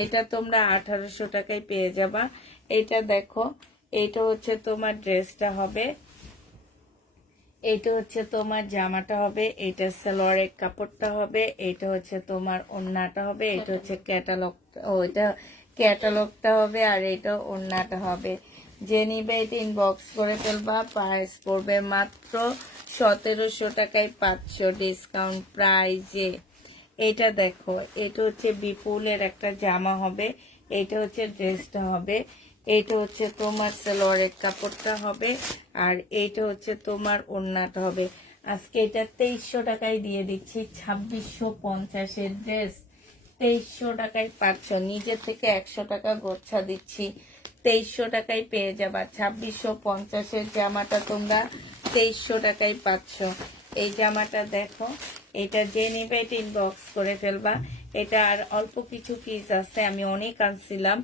এটা তোমরা 1800 টাকায় পেয়ে যাবা। এটা দেখো, এটা হচ্ছে তোমার ড্রেসটা হবে, এইটা হচ্ছে তোমার জামাটা হবে, এটা সালোয়ারের কাপড়টা হবে, এটা হচ্ছে তোমার ওড়নাটা হবে, এটা হচ্ছে ক্যাটালগটা হবে, আর এটা ওড়নাটা হবে। যে নিবে এটা ইনবক্স করে ফেলবা। প্রাইস পড়বে মাত্র 1700 টাকায় পাচ্ছ ডিসকাউন্ট প্রাইজে। এটা দেখো, এটা হচ্ছে বিপুলের একটা জামা হবে, এটা হচ্ছে ড্রেসটা হবে, এইটা হচ্ছে তোমার সালোয়ারের কাপড়টা হবে, আর এইটা হচ্ছে তোমার ওড়নাটা হবে। আজকে এটা 2300 টাকায় দিয়ে দিচ্ছি। 2650-এর ড্রেস 2300 টাকায় পাচ্ছ। নিজে থেকে 100 টাকা গোচ্ছা দিচ্ছি, 2300 টাকায় পেয়ে যাবা। 2650-এর জামাটা তোমরা 2300 টাকায় পাচ্ছ। এই জামাটা দেখো, এটা যে নিবে এটা ইনবক্স করে ফেলবা। এটা আর অল্প কিছু পিস আছে, আমি অনেক আনছিলাম।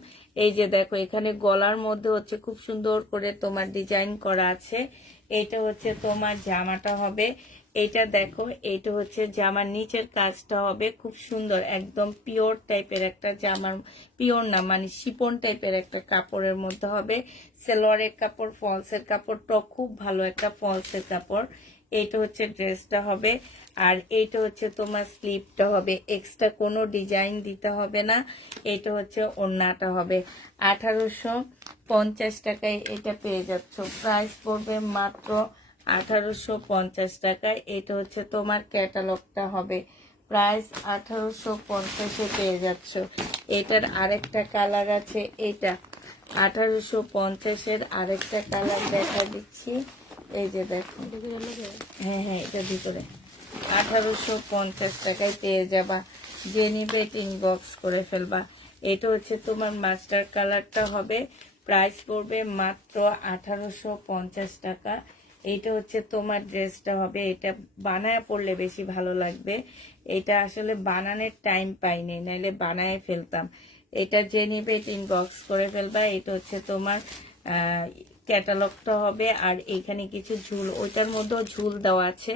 এই যে দেখো, এখানে গলার মধ্যে হচ্ছে খুব সুন্দর করে তোমার ডিজাইন করা আছে। এটা হচ্ছে তোমার জামাটা হবে। এটা দেখো, এটা হচ্ছে জামার নিচের কাজটা হবে খুব সুন্দর, একদম পিওর টাইপের একটা জামার, পিওর না মানে শিপন টাইপের একটা কাপড়ের মধ্যে হবে। সালোয়ারের কাপড়, ফলসের কাপড়টা খুব ভালো একটা ফলসের কাপড়। এইটা হচ্ছে ড্রেসটা হবে, আর এইটা হচ্ছে তোমার স্লিপটা হবে, এক্সট্রা কোনো ডিজাইন দিতে হবে না। এটা হচ্ছে ওড়নাটা হবে। 1850 টাকায় এটা পেয়ে যাচ্ছ। প্রাইস পড়বে মাত্র 1850 টাকায়। এটা হচ্ছে তোমার ক্যাটালগটা হবে। প্রাইস 1850-এ পেয়ে যাচ্ছ। এটার আরেকটা কালার আছে, এটা 1850-এর আরেকটা কালার দেখা দিচ্ছি। এই যে দেখো, হ্যাঁ হ্যাঁ, এটা ভিতরে 1850 টাকায় পেয়ে যাবা। যে নিবে ইনবক্স করে ফেলবা। এটা হচ্ছে তোমার মাস্টার কালারটা হবে। প্রাইস পড়বে মাত্র 1850 টাকা। এইটা হচ্ছে তোমার ড্রেসটা হবে। এটা বানায় পড়লে বেশি ভালো লাগবে। এটা আসলে বানানোর টাইম পাইনি, নাইলে বানায় ফেলতাম। এটা যে নিবে ইনবক্স করে ফেলবা। এটা হচ্ছে তোমার ক্যাটালগটা হবে, আর এখানে কিছু ঝুল, ওইটার মধ্যেও ঝুল দেওয়া আছে,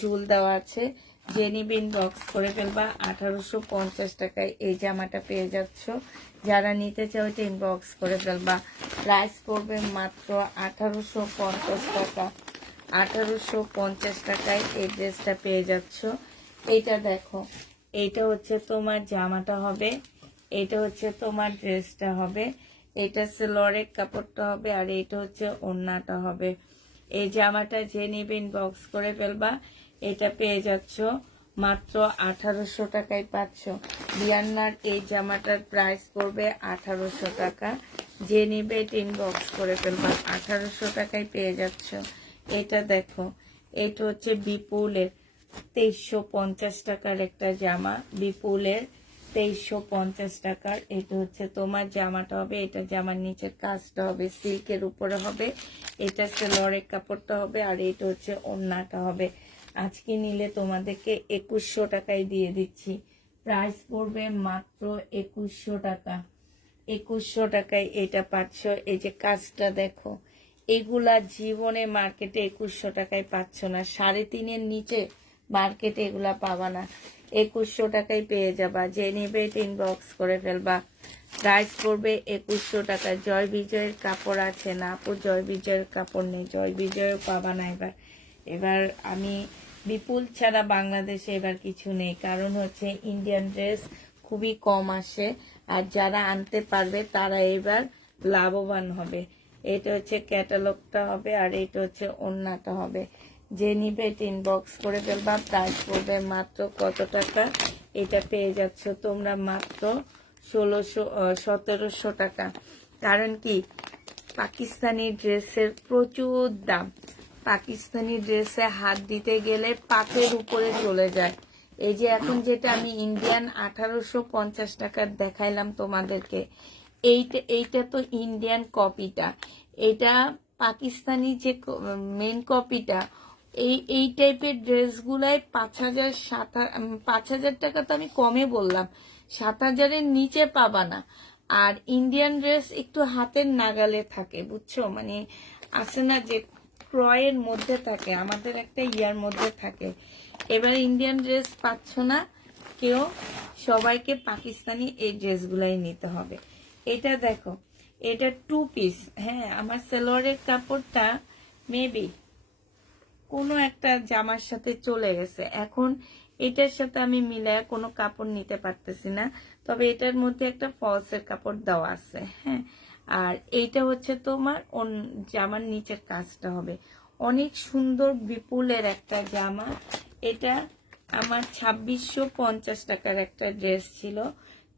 ঝুল দেওয়া আছে। যে নিবে ইনবক্স করে ফেলবা। 1850 টাকায় এই জামাটা পেয়ে যাচ্ছ। যারা নিতে চাও এটা ইনবক্স করে ফেলবা। প্রাইস পড়বে মাত্র 1850 টাকা। 1850 টাকায় এই ড্রেসটা পেয়ে যাচ্ছ। এইটা দেখো, এইটা হচ্ছে তোমার জামাটা হবে, এটা হচ্ছে তোমার ড্রেসটা হবে, এটা সালোয়ারের কাপড়টা হবে, আর এটা হচ্ছে ওড়নাটা হবে। এই জামাটা যে নিবে ইনবক্স করে ফেলবা। এটা পেয়ে যাচ্ছ মাত্র 1800 টাকায় পাচ্ছ। বিয়ান্নার এই জামাটার প্রাইস পড়বে 1800 টাকা। যে নিবে এটা ইনবক্স করে ফেলবা। 1800 টাকায় পেয়ে যাচ্ছ। এটা দেখো, এটা হচ্ছে বিপুলের 2350 টাকার একটা জামা, বিপুলের 2350 টাকার। এটা হচ্ছে তোমার জামাটা হবে, এটা জামার নিচের কাজটা হবে, সিল্কের উপরে হবে, এটা সালোয়ারের কাপড়টা হবে, আর এটা হচ্ছে ওড়নাটা হবে। আজকে নিলে তোমাদেরকে 2100 টাকায় দিয়ে দিচ্ছি। প্রাইস পড়বে মাত্র 2100 টাকা। 2100 টাকায় এটা পাচ্ছ। এই যে কাজটা দেখো, এগুলা জীবনে মার্কেটে 2100 টাকায় পাচ্ছ না। 3.5-এর নিচে মার্কেটে এগুলা পাবা না। 2100 টাকায় পেয়ে যাবা। যে নেবে এটা ইনবক্স করে ফেলবা। প্রাইস পড়বে 2100 টাকা। জয় বিজয়ের কাপড় আছে না আপু? জয় বিজয়ের কাপড় নেই, জয় বিজয়ও পাবা না এবার। এবার আমি বিপুল ছাড়া বাংলাদেশে এবার কিছু নেই, কারণ হচ্ছে ইন্ডিয়ান ড্রেস খুবই কম আসে, আর যারা আনতে পারবে তারা এবার লাভবান হবে। এটা হচ্ছে ক্যাটালগটা হবে, আর এটা হচ্ছে ওড়নাটা হবে। যে নিবে এটা ইনবক্স করে ফেলবা। প্রাইস পড়বে মাত্র কত টাকা? এটা পেয়ে যাচ্ছ তোমরা মাত্র 1700 টাকা। কারণ কি, পাকিস্তানি ড্রেসের প্রচুর দাম। পাকিস্তানি ড্রেসে হাত দিতে গেলে পাপের উপরে চলে যায়। এই যে এখন যেটা আমি ইন্ডিয়ান 1850 টাকার দেখাইলাম তোমাদেরকে, এইটা তো ইন্ডিয়ান কপিটা। এটা পাকিস্তানি যে মেন কপিটা। এই টাইপের ড্রেসগুলাই 5000 টাকা তো আমি কমে বললাম, 7000-এর নিচে পাবা না। আর ইন্ডিয়ান ড্রেস একটু হাতের নাগালে থাকে, বুঝছো? মানে আছে না যে ক্রয়ের মধ্যে থাকে, আমাদের একটা ইয়ার মধ্যে থাকে। এবার ইন্ডিয়ান ড্রেস পাচ্ছ না কেউ, সবাইকে পাকিস্তানি এই ড্রেসগুলাই নিতে হবে। এটা দেখো, এটা 2 পিস। হ্যাঁ, আমার সালোয়ারের কাপড়টা মেবি কোনো একটা জামার সাথে চলে গেছে। এখন এটার সাথে আমি মিলায় কোনো কাপড় নিতে পারতেছি না, তবে এটার মধ্যে একটা ফলসের কাপড় দেওয়া আছে। হ্যাঁ, আর এইটা হচ্ছে তোমার জামার নিচের কাজটা হবে। অনেক সুন্দর বিপুলের একটা জামা। এটা আমার 2650 টাকার একটা ড্রেস ছিল।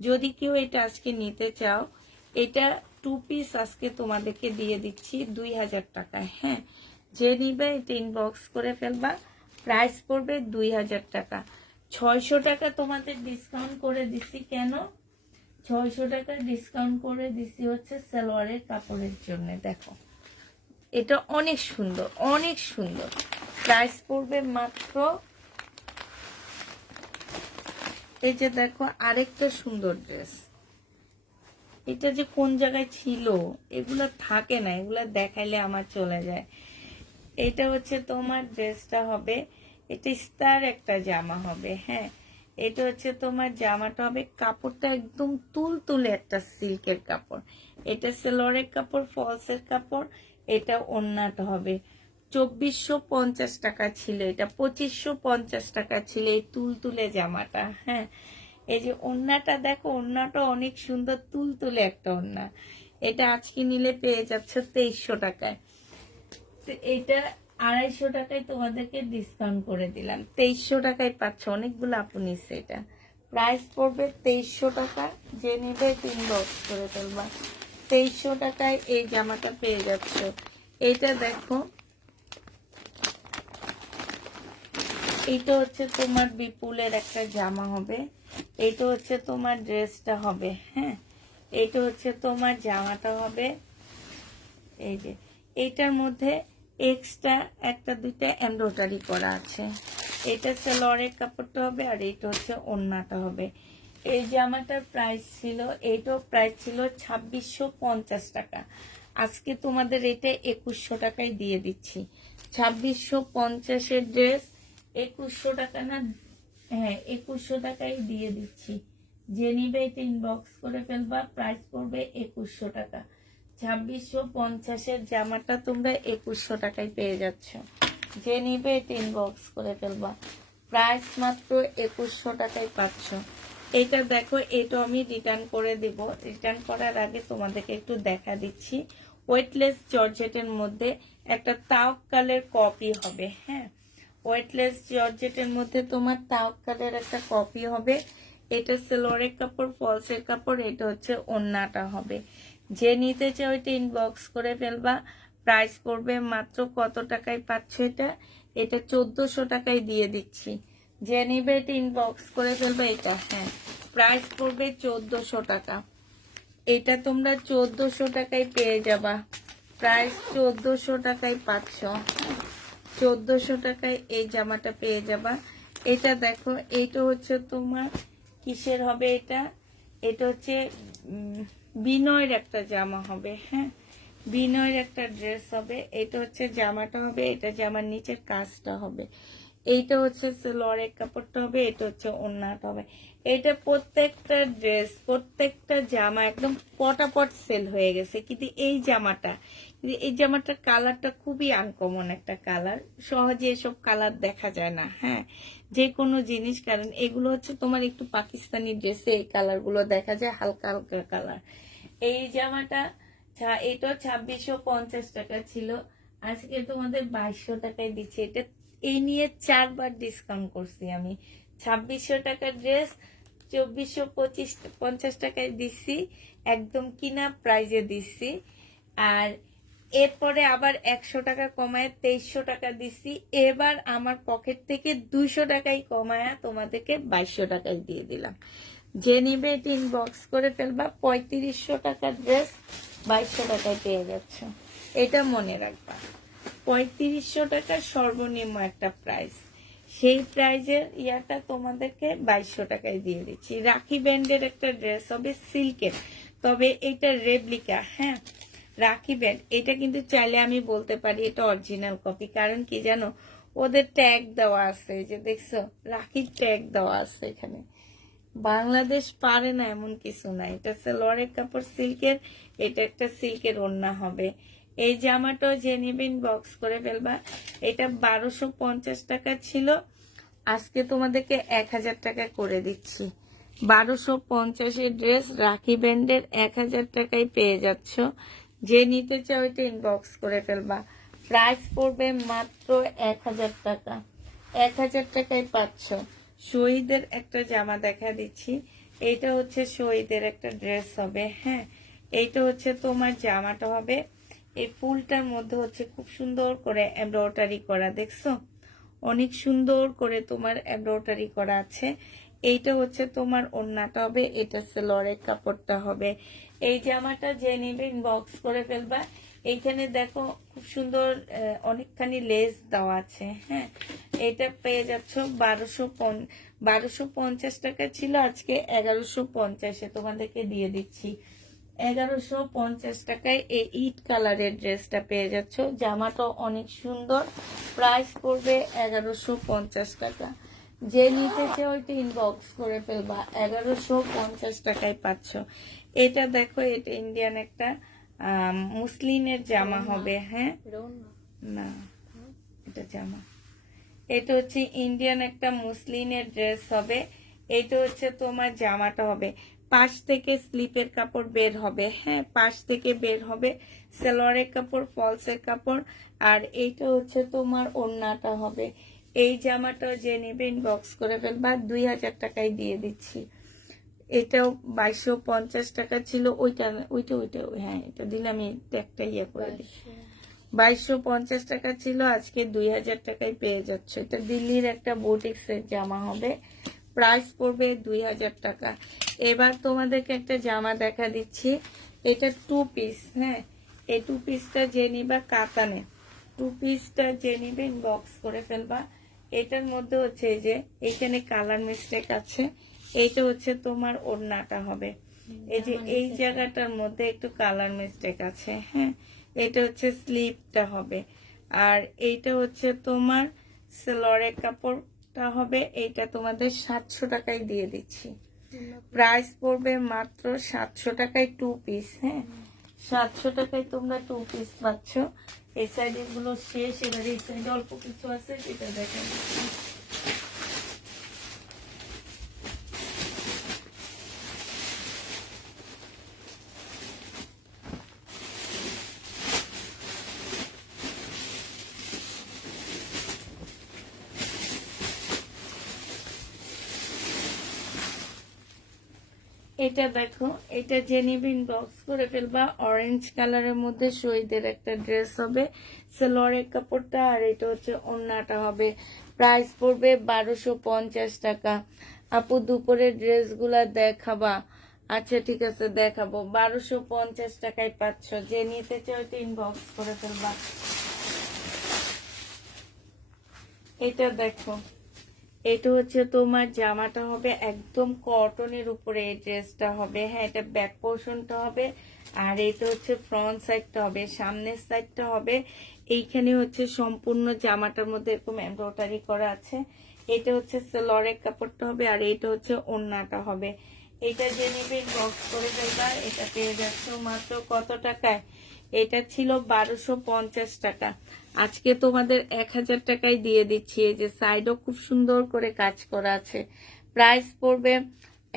যদি কেউ এটা আজকে নিতে চাও, এটা 2 পিস আজকে তোমাদেরকে দিয়ে দিচ্ছি 2000 টাকায়। হ্যাঁ, যে নিবে এটা ইনবক্স করে ফেলবা। প্রাইস পড়বে 2000 টাকা। 600 টাকা তোমাদের ডিসকাউন্ট করে দিচ্ছি। কেন 600 টাকা ডিসকাউন্ট করে দিচ্ছি? হচ্ছে সালোয়ারের কাপড়ের জন্য। দেখো, এটা অনেক সুন্দর, অনেক সুন্দর। প্রাইস পড়বে মাত্র, এই যে দেখো আরেকটা সুন্দর ড্রেস। এটা যে কোন জায়গায় ছিল, এগুলা থাকে না, এগুলা দেখাইলে আমার চলে যায়। এটা হচ্ছে তোমার ড্রেসটা হবে, এটা স্টার একটা জামা হবে। হ্যাঁ, এটা হচ্ছে তোমার জামাটা হবে, কাপড়টা একদম তুলতুলে একটা সিল্কের কাপড়। এটা সেলোয়ারের কাপড়, ফলসের কাপড়। এটা ওড়নাটা হবে। 2450 টাকা ছিল, এটা 2550 টাকা ছিল এই তুলতুলে জামাটা। হ্যাঁ, এই যে ওড়নাটা দেখো, ওড়নাটা অনেক সুন্দর তুলতুলে একটা ওড়না। এটা আজকে নিলে পেয়ে যাচ্ছে 2300 টাকায়। এটা 250 টাকায় তোমাদেরকে ডিসকাউন্ট করে দিলাম, 2300 টাকায় পাচ্ছ। অনেকগুলো আপনি এটা প্রাইস পড়বে 2300 টাকা। যে নিবে ইনবক্স করে ফেলবা। 2300 টাকায় এই জামাটা পেয়ে যাচ্ছ। এটা দেখো, এটা হচ্ছে তোমার বিপুলের একটা জামা হবে। এটা হচ্ছে তোমার ড্রেসটা হবে। হ্যাঁ, এটা হচ্ছে তোমার জামাটা হবে। এই যে এইটার মধ্যে এক্সট্রা একটা দুইটা এমব্রয়ডারি করা আছে। এটা সালোয়ারের কাপড়টা হবে, আর এইটা হচ্ছে ওড়নাটা হবে। এই জামাটার প্রাইস ছিল, এইটাও প্রাইস ছিল 2650 টাকা। আজকে তোমাদের এটা 2100 টাকায় দিয়ে দিচ্ছি। 2650-এর ড্রেস 2100 টাকা না, হ্যাঁ 2100 টাকায় দিয়ে দিচ্ছি। যে নিবে এটা ইনবক্স করে ফেলবা। প্রাইস পড়বে 2100 টাকা। 2650-এর জামাটা তোমরা 2100 টাকায় পেয়ে যাচ্ছ। যে নিবে এটা ইনবক্স করে ফেলবা। প্রাইস মাত্র 2100 টাকায় পাচ্ছ। এটা দেখো, এটা আমি রিটার্ন করে দিব। রিটার্ন করার আগে তোমাদেরকে একটু দেখা দিচ্ছি। ওয়েটলেস জর্জেটের মধ্যে একটা তাওয়াক্কালের কপি হবে। হ্যাঁ, ওয়েটলেস জর্জেটের মধ্যে তোমার তাওয়াক্কালের একটা কপি হবে। এটা সালোয়ারের কাপড়, ফলসের কাপড়। এটা হচ্ছে ওড়নাটা হবে। যে নিতে চাও এটা ইনবক্স করে ফেলবা। প্রাইস পড়বে মাত্র কত টাকায় পাচ্ছ? এটা 1400 টাকায় দিয়ে দিচ্ছি। যে নিবে এটা ইনবক্স করে ফেলবে। এটা হ্যাঁ, প্রাইস পড়বে 1400 টাকা। এটা তোমরা 1400 টাকায় পেয়ে যাবা। প্রাইস 1400 টাকায় পাচ্ছ। 1400 টাকায় এই জামাটা পেয়ে যাবা। এটা দেখো, এইটা হচ্ছে তোমার কিসের হবে? এটা হচ্ছে বিনয়ের একটা জামা হবে। হ্যাঁ, বিনয়ের একটা ড্রেস হবে। এটা হচ্ছে জামাটা হবে, এটা জামার নিচের কাজটা হবে। এইটা হচ্ছে সালোয়ারের কাপড়টা হবে, এটা হচ্ছে ওড়নাটা হবে। এটা প্রত্যেকটা ড্রেস, প্রত্যেকটা জামা একদম পটাপট সেল হয়ে গেছে। কিন্তু এই জামাটার কালারটা খুবই আনকমন একটা কালার। সহজে এসব কালার দেখা যায় না। হ্যাঁ, যে কোনো জিনিস, কারণ এগুলো হচ্ছে তোমার একটু পাকিস্তানি ড্রেসে এই কালারগুলো দেখা যায়, হালকা হালকা কালার। এই জামাটা এটা 2650 টাকা ছিল, আজকে তোমাদের 2200 টাকায় দিচ্ছি। এটা এই নিয়ে 4বার ডিসকাউন্ট করছি আমি। 2600 টাকার ড্রেস 2450 টাকায় দিচ্ছি, একদম কিনা প্রাইজে দিচ্ছি। আর এরপরে আবার 100 টাকা কমায় 2300 টাকা দিচ্ছি। এবার আমার পকেট থেকে 200 টাকাই কমায়া তোমাদেরকে 2200 টাকায় দিয়ে দিলাম। যে নিবে এটা ইনবক্স করে ফেলবা। 3500 টাকার ড্রেস 2200 টাকায় পেয়ে যাচ্ছ, এটা মনে রাখবা। 3500 টাকা সর্বনিম্ন একটা প্রাইস, সেই প্রাইজের ইয়াটা তোমাদেরকে 2200 টাকায় দিয়ে দিচ্ছি। রাখি ব্যান্ডের একটা ড্রেস হবে সিল্কের, তবে এটা রেপ্লিকা। হ্যাঁ, রাখি ব্যান্ড, এটা কিন্তু চাইলে আমি বলতে পারি এটা অরিজিনাল কপি। কারণ কি জানো, ওদের ট্যাগ দেওয়া আছে, যে দেখছো রাখির ট্যাগ দেওয়া আছে এখানে। বাংলাদেশ পারে না এমন কিছু না। এটা সালোয়ারের কাপড় সিল্কের, এটা একটা সিল্কের ওড়না হবে। এই জামাটাও যে নিবেন বক্স করে ফেলবা। এটা 1250 টাকা ছিল, আজকে তোমাদেরকে 1000 টাকা করে দিচ্ছি। 1250 ড্রেস রাখি ব্যান্ডের 1000 টাকায় পেয়ে যাচ্ছ। যে নিতে চাও এটা ইনবক্স করে ফেলবা। প্রাইস পড়বে মাত্র 1000 টাকা। 1000 টাকায় পাচ্ছ। শহীদের একটা জামা দেখা দিচ্ছি। এইটা হচ্ছে শহীদের একটা ড্রেস হবে। হ্যাঁ, এইটা হচ্ছে তোমার জামাটা হবে। এই ফুলটার মধ্যে হচ্ছে খুব সুন্দর করে এমব্রয়ডারি করা, দেখছো অনেক সুন্দর করে তোমার এমব্রয়ডারি করা আছে। এইটা হচ্ছে তোমার ওড়নাটা হবে, এটা সালোয়ারের কাপড়টা হবে। এই জামাটা যে নিবে ইনবক্স করে ফেলবা। এইখানে দেখো খুব সুন্দর অনেকখানি লেস দেওয়া আছে। হ্যাঁ, এটা পেয়ে যাচ্ছ 1250 টাকা ছিল, আজকে 1150-এ তোমাদেরকে দিয়ে দিচ্ছি। 1150 টাকায় এই ইট কালারের ড্রেসটা পেয়ে যাচ্ছ। জামাটা অনেক সুন্দর, প্রাইস পড়বে 1150 টাকা। যে নিতে চাও ওইটা ইনবক্স করে ফেলবা। 1150 টাকায় পাচ্ছ। এটা দেখো, এটা ইন্ডিয়ান একটা মুসলিমের জামা হবে। হ্যাঁ, না এটা জামা, এটা হচ্ছে ইন্ডিয়ান একটা মুসলিমের ড্রেস হবে। এটা হচ্ছে তোমার জামাটা হবে, পাশ থেকে স্লিপের কাপড় বের হবে। হ্যাঁ, পাশ থেকে বের হবে, সালোয়ারের কাপড়, ফলসের কাপড়। আর এইটা হচ্ছে তোমার ওড়নাটা হবে। এই জামাটাও যে নেবে ইনবক্স করে ফেলবা। 2000 টাকায় দিয়ে দিচ্ছি। এটাও 2250 টাকা ছিল। ওইটা ওইটা ওইটা হ্যাঁ, এটা দিলে আমি একটা ইয়ে করে দিই। 2250 টাকা ছিল, আজকে 2000 টাকায় পেয়ে যাচ্ছে। এটা দিল্লির একটা বুটিক্সের জামা হবে, প্রাইস পড়বে 2000 টাকা। এবার তোমাদেরকে একটা জামা দেখা দিচ্ছি। এটা 2 পিস। হ্যাঁ, এই 2 পিসটা যে নিবা কাতানে, 2 পিসটা যে নিবে ইনবক্স করে ফেলবা। এটার মধ্যে হচ্ছে এই যে এখানে কালার মিস্টেক আছে। এইটা হচ্ছে তোমার ওড়নাটা হবে। এই যে এই জায়গাটার মধ্যে একটু কালার মিস্টেক আছে। হ্যাঁ, এটা হচ্ছে স্লিপটা হবে। আর এইটা হচ্ছে তোমার সালোয়ারের কাপড়টা হবে। এইটা তোমাদের 700 টাকায় দিয়ে দিচ্ছি। প্রাইস পড়বে মাত্র 700 টাকায় 2 পিস। হ্যাঁ, 700 টাকায় তোমরা 2 পিস পাচ্ছ। এই সাইডে গুলো শেষ, এবার এই সাইডে অল্প কিছু আছে, যেটা দেখা যাচ্ছে। এটা দেখো, এটা জেনিবিন বক্স করে ফেলবা। অরেঞ্জ কালারের মধ্যে শহীদের একটা ড্রেস হবে, সালোয়ারের কাপড়টা। আর এটা হচ্ছে ওড়নাটা হবে। প্রাইস পড়বে 1250 টাকা। আপু দুপুরের ড্রেসগুলা দেখাবা? আচ্ছা ঠিক আছে, দেখাবো। 1250 টাকায় পাচ্ছ। যে নিতে চাও এটা ইনবক্স করে ফেলবা। এটা দেখো, এটা হচ্ছে তোমার জামাটা হবে একদম কটনের উপরে, এই ড্রেসটা হবে। হ্যাঁ, এটা ব্যাক পোর্শনটা হবে। আর এটা হচ্ছে ফ্রন্ট সাইডটা হবে, সামনের সাইডটা হবে। এইখানে হচ্ছে সম্পূর্ণ জামাটার মধ্যে এরকম এমব্রয়ডারি করা আছে। এটা হচ্ছে সালোয়ারের কাপড়টা হবে। আর এটা হচ্ছে ওড়নাটা হবে। এটা যে নিবে বক্স করে ফেলবা। এটা পেয়ে যাচ্ছ মাত্র কত টাকায়? এটা ছিল 1250 টাকা, আজকে তোমাদের 1000 টাকায় দিয়ে দিচ্ছি। এই যে সাইডও খুব সুন্দর করে কাজ করা আছে। প্রাইস পড়বে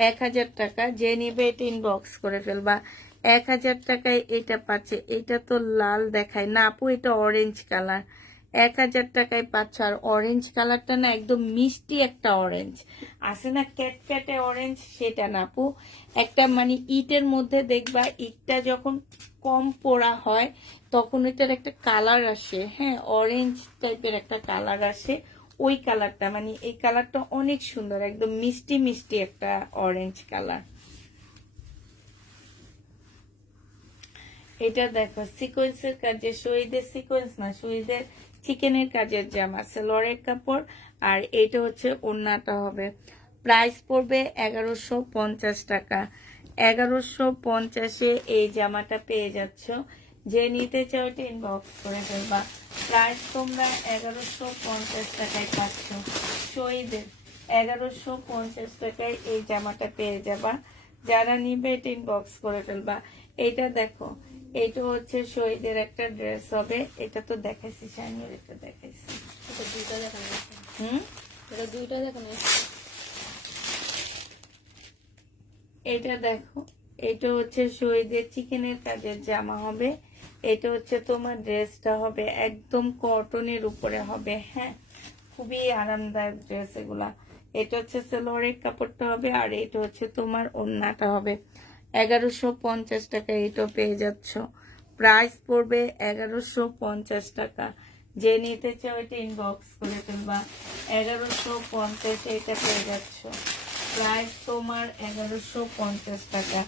1000 টাকা। যে নিবে এটা ইনবক্স করে ফেলবা। 1000 টাকায় এটা পাচ্ছে। এটা তো লাল দেখায় না আপু, এটা অরেঞ্জ কালার। 1000 টাকায় পাচ্ছ। আর অরেঞ্জ কালারটা না একদম মিষ্টি একটা অরেঞ্জ আছে না, ক্যাটক্যাটে অরেঞ্জ, সেটা না আপু, একটা মানে ইটের মধ্যে দেখবা ইটটা যখন কম পোড়া হয় তখন এটার একটা কালার আসে, হ্যাঁ, অরেঞ্জ টাইপের একটা কালার আসে, ওই কালারটা মানে এই কালারটা অনেক সুন্দর, একদম মিষ্টি মিষ্টি একটা অরেঞ্জ কালার। এটা দেখো সিকোয়েন্সের কাজে, শহীদের সিকোয়েন্স না, শহীদের চিকেনের কাজের জামা, সালোয়ারের কাপড়, আর এটা হচ্ছে ওড়নাটা হবে। প্রাইস পড়বে 1150 টাকা। 1150-এ এই জামাটা পেয়ে যাচ্ছ। যে নিতে চাও এটা ইনবক্স করে ফেলবা। প্রাইস তোমরা 1150 টাকায় পাচ্ছ। শহীদের 1150 টাকায় এই জামাটা পেয়ে যাবা। যারা নিবে এটা ইনবক্স করে ফেলবা। এটা দেখো, এটা হচ্ছে শহীদের একটা ড্রেস হবে। এটা তো দেখাইছি, শাইনের এটা দেখাইছি। এটা দুইটা দেখানো আছে। হুম, এটা দুইটা দেখানো আছে। এটা দেখো, এটা হচ্ছে শহীদের চিকেনের কাজের জামা হবে। এটা হচ্ছে তোমার ড্রেসটা হবে একদম কটনের উপরে হবে, হ্যাঁ, খুবই আরামদায়ক ড্রেস এগুলা। এটা হচ্ছে সালোয়ারের কাপড়টা হবে, আর এটা হচ্ছে তোমার ওড়নাটা হবে। 1150 টাকা এটা পেয়ে যাচ্ছ। প্রাইস পড়বে 1150 টাকা। যে নিতে চাও এটা ইনবক্স করে ফেলবা। 1150 এটা পেয়ে যাচ্ছ। প্রাইস তোমার 1150 টাকা।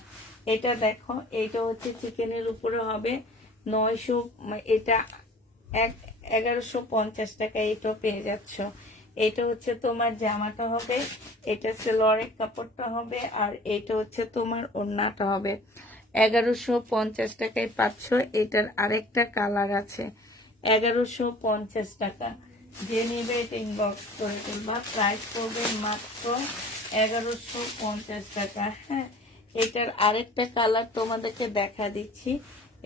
এটা দেখো, এটা হচ্ছে চিকেনের উপরে হবে 900, এটা 1150 টাকা এটা পেয়ে যাচ্ছ। এটা হচ্ছে তোমার জামাটা হবে, এটা সালোয়ারের কাপড়টা হবে, আর এটা হচ্ছে তোমার ওড়নাটা হবে। 1150 টাকায় পাচ্ছ। এটার আরেকটা কালার আছে। 1150 টাকা। যে নেবে এটা ইনবক্স করে ফেলবা। প্রাইস পড়বে মাত্র 1150 টাকা। হ্যাঁ, এটার আরেকটা কালার তোমাদেরকে দেখা দিচ্ছি।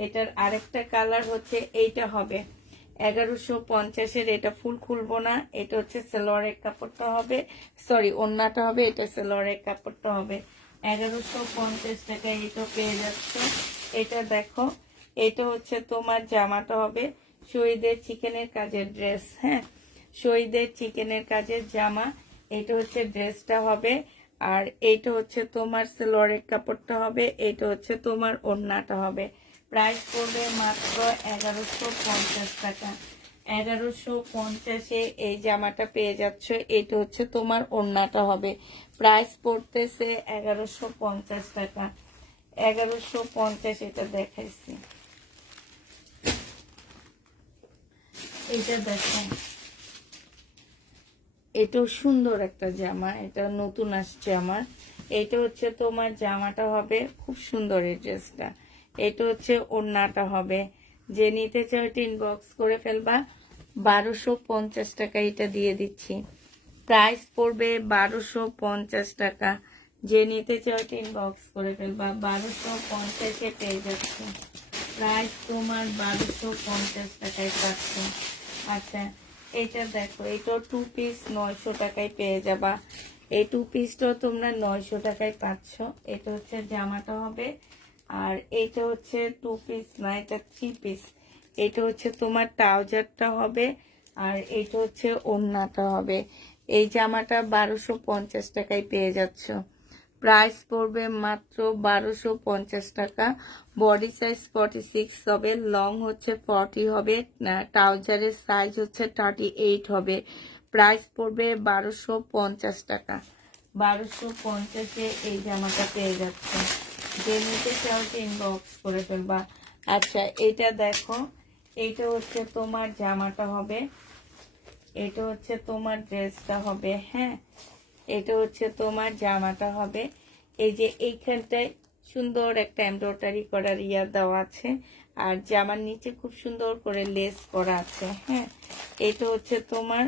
এটার আরেকটা কালার হচ্ছে এইটা হবে 1150-এর। এটা ফুল খুলবো না, এটা হচ্ছে সালোয়ারের কাপড়টা হবে, সরি ওড়নাটা হবে, এটা সালোয়ারের কাপড়টা হবে। 1150 টাকায় এটা পেয়ে যাচ্ছে। এটা দেখো, এটা হচ্ছে তোমার জামাটা হবে শহীদের চিকেনের কাজের ড্রেস, হ্যাঁ, শহীদের চিকেনের কাজের জামা। এটা হচ্ছে ড্রেসটা হবে, আর এইটা হচ্ছে তোমার সালোয়ারের কাপড়টা হবে, এটা হচ্ছে তোমার ওড়নাটা হবে। প্রাইস পড়বে মাত্র 1150 টাকা। 1150-এ এই জামাটা পেয়ে যাচ্ছ। এটা হচ্ছে তোমার ওড়নাটা হবে। প্রাইস পড়তেছে 1150 টাকা। 1150 এটা দেখাইছি। এটা দেখো, এটাও সুন্দর একটা জামা, এটা নতুন আসছে আমার। এটা হচ্ছে তোমার জামাটা হবে, খুব সুন্দর এই ড্রেসটা। এটা হচ্ছে ওড়নাটা হবে। যে নিতে চাও এটা ইনবক্স করে ফেলবা। 1250 টাকা এটা দিয়ে দিচ্ছি। প্রাইস পড়বে 1250 টাকা। যে নিতে চাও এটা ইনবক্স করে ফেলবা। 1250-এ পেয়ে যাচ্ছে। প্রাইস তোমার 1250 টাকায় পাচ্ছ। আচ্ছা, এটা দেখো, এটা 2 পিস 900 টাকায় পেয়ে যাবা। এই 2 পিসটাও তোমরা 900 টাকায় পাচ্ছ। এটা হচ্ছে জামাটা হবে, আর এইটা হচ্ছে 2 পিস না, এটা 3 পিস। এটা হচ্ছে তোমার ট্রাউজারটা হবে, আর এটা হচ্ছে ওড়নাটা হবে। এই জামাটা 1250 টাকায় পেয়ে যাচ্ছ। প্রাইস পড়বে মাত্র 1250 টাকা। বডি সাইজ 46 হবে, লং হচ্ছে 40 হবে, ট্রাউজারের সাইজ হচ্ছে 38 হবে। প্রাইস পড়বে 1250 টাকা। 1250-এ এই জামাটা পেয়ে যাচ্ছে। যে নিতে চাও ইনবক্স করে ফেলবা। আচ্ছা, এটা দেখো, এটা হচ্ছে তোমার জামাটা হবে, এটা হচ্ছে তোমার ড্রেসটা হবে, হ্যাঁ, এটা হচ্ছে তোমার জামাটা হবে। এই যে এইখানটায় সুন্দর একটা এমব্রয়ডারি করার ইয়া দেওয়া আছে, আর জামার নিচে খুব সুন্দর করে লেস করা আছে, হ্যাঁ। এটা হচ্ছে তোমার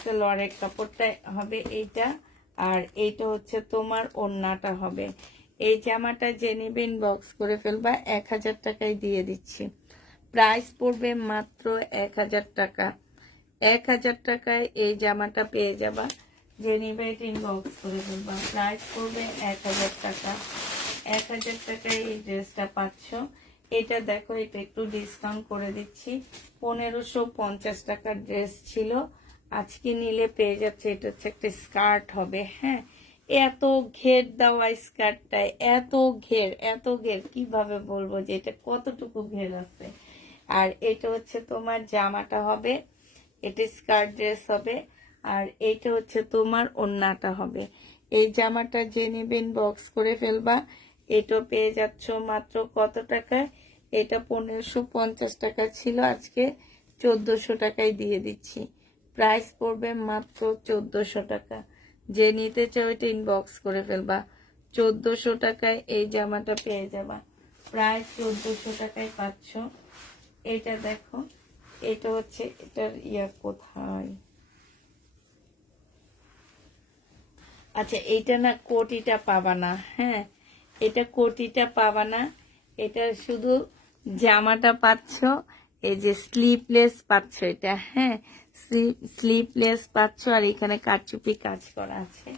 সালোয়ারের কাপড়টা হবে এইটা, আর এইটা হচ্ছে তোমার ওড়নাটা হবে। এই জামাটা যে নেবে ইনবক্স করে ফেলবা। 1000 টাকায় দিয়ে দিচ্ছি। প্রাইস পড়বে মাত্র 1000 টাকা। 1000 টাকায় এই জামাটা পেয়ে যাবা। যে নিবে এটা ইনবক্স করে ফেলবা। প্রাইস পড়বে 1000 টাকা। 1000 টাকায় এই ড্রেসটা পাচ্ছ। এটা দেখো, এটা একটু ডিসকাউন্ট করে দিচ্ছি, 1550 টাকার ড্রেস ছিল, আজকে নিলে পেয়ে যাচ্ছে। এটা হচ্ছে একটা স্কার্ট হবে, হ্যাঁ, এত ঘের দেওয়া স্কার্টটায়, এত ঘের কিভাবে বলবো যে এটা কতটুকু ঘের আছে। আর এটা হচ্ছে তোমার জামাটা হবে, এটা স্কার্ট ড্রেস হবে, আর এইটা হচ্ছে তোমার ওড়নাটা হবে। এই জামাটা যে নেবেন বক্স করে ফেলবা। এটা পেয়ে যাচ্ছ মাত্র কত টাকায়? এটা 1550 টাকা ছিল, আজকে 1400 টাকায় দিয়ে দিচ্ছি। প্রাইস পড়বে মাত্র 1400 টাকা। যে নিতে চাও এটা ইনবক্স করে ফেলবা। 1400 টাকায় এই জামাটা পেয়ে যাবা, প্রায় 1400 টাকায় পাচ্ছ। এটা দেখো, এটা হচ্ছে এটার কোথায়, আচ্ছা এইটা না, কোটিটা পাবা না, হ্যাঁ, এটা কোটিটা পাবা না, এটা শুধু জামাটা পাচ্ছ। এই যে স্লিপলেস পাচ্ছ এটা, হ্যাঁ, স্লিপলেস পাচ্ছ, আর এখানে কারচুপি কাজ করা আছে।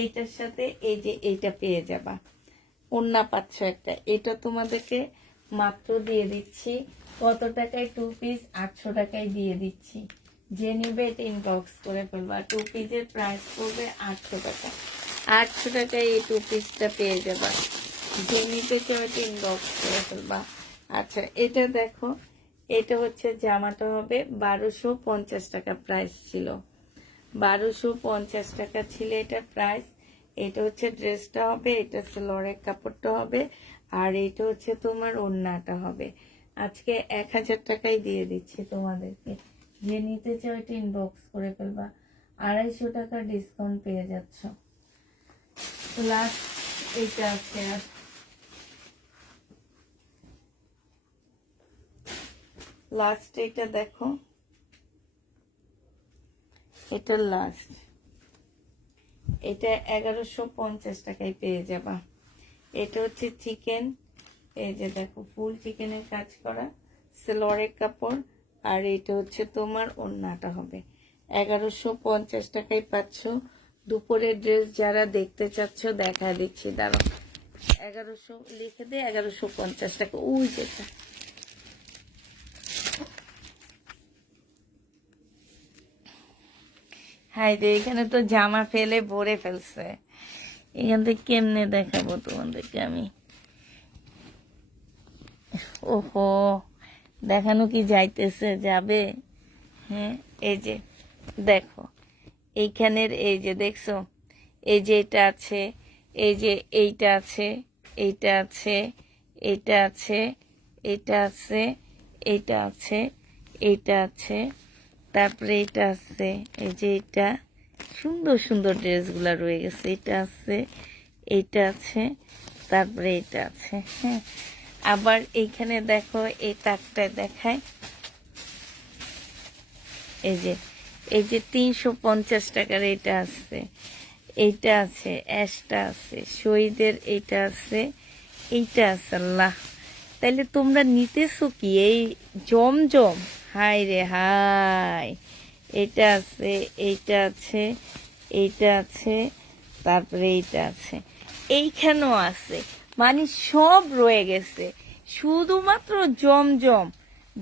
এইটার সাথে এই যে এইটা পেয়ে যাবা, ওড়না পাচ্ছ একটা। এটা তোমাদেরকে মাত্র দিয়ে দিচ্ছি কত টাকায়? 2 পিস 800 টাকায় দিয়ে দিচ্ছি। যে নিবে এটা ইনবক্স করে ফেলবা। 2 পিসের প্রাইস পড়বে 800 টাকা। 800 টাকায় এই 2 পিসটা পেয়ে যাবা। যে নিতে চাও এটা ইনবক্স করে ফেলবা। আচ্ছা, এটা দেখো, এটা হচ্ছে জামাটা হবে 1250 টাকা প্রাইস ছিল, 1250 টাকা ছিল এটা প্রাইস। এটা হচ্ছে ড্রেসটা হবে, এটা সালোয়ারের কাপড়টা হবে, আর এটা হচ্ছে তোমার ওড়নাটা হবে। আজকে 1000 টাকায় দিয়ে দিচ্ছি তোমাদেরকে। যে নিতে চাও এটা ইনবক্স করে ফেলবা। 250 টাকা ডিসকাউন্ট পেয়ে যাচ্ছ। লাস্ট এইটা আছে, আর লাস্ট এটা দেখো, এটা লাস্ট, এটা 1150 টাকায় পেয়ে যাবা। এটা হচ্ছে চিকেন, এই যে দেখো ফুল চিকেনের কাজ করা, সালোয়ারের কাপড়, আর এটা হচ্ছে তোমার ওড়নাটা হবে। 1150 টাকায় পাচ্ছ। দুপুরের ড্রেস যারা দেখতে চাচ্ছ দেখা দিচ্ছি, দাঁড়ো, 1100 লিখে দে, 1150 টাকা। ওই যেটা হাই রে, এখানে তো জামা ফেলে ভরে ফেলছে, এখান থেকে কেমনে দেখাবো তোমাদেরকে আমি। ওহো, দেখানো কি যাইতেছে, যাবে? হ্যাঁ, এই যে দেখো, এইখানের এই যে দেখছো, এই যে এটা আছে, এই যে এইটা আছে, এইটা আছে, এইটা আছে, এইটা আছে, এইটা আছে, এইটা আছে, তারপরে এটা আছে, এই যে এটা সুন্দর সুন্দর ড্রেসগুলা রয়ে গেছে, এটা আছে, এইটা আছে, তারপরে এটা আছে, হ্যাঁ। আবার এইখানে দেখো, এই তাকটা দেখায়, এই যে 350 টাকার এটা আছে, এইটা আছে, অ্যাশটা আছে, শহীদের এইটা আছে, এইটা আছে। আল্লাহ, তাইলে তোমরা নিতেছো কি এই জমজম? হাই রে হাই, এটা আছে, এইটা আছে, এইটা আছে, তারপরে এইটা আছে, এইখানেও আছে, মানে সব রয়ে গেছে, শুধুমাত্র জমজম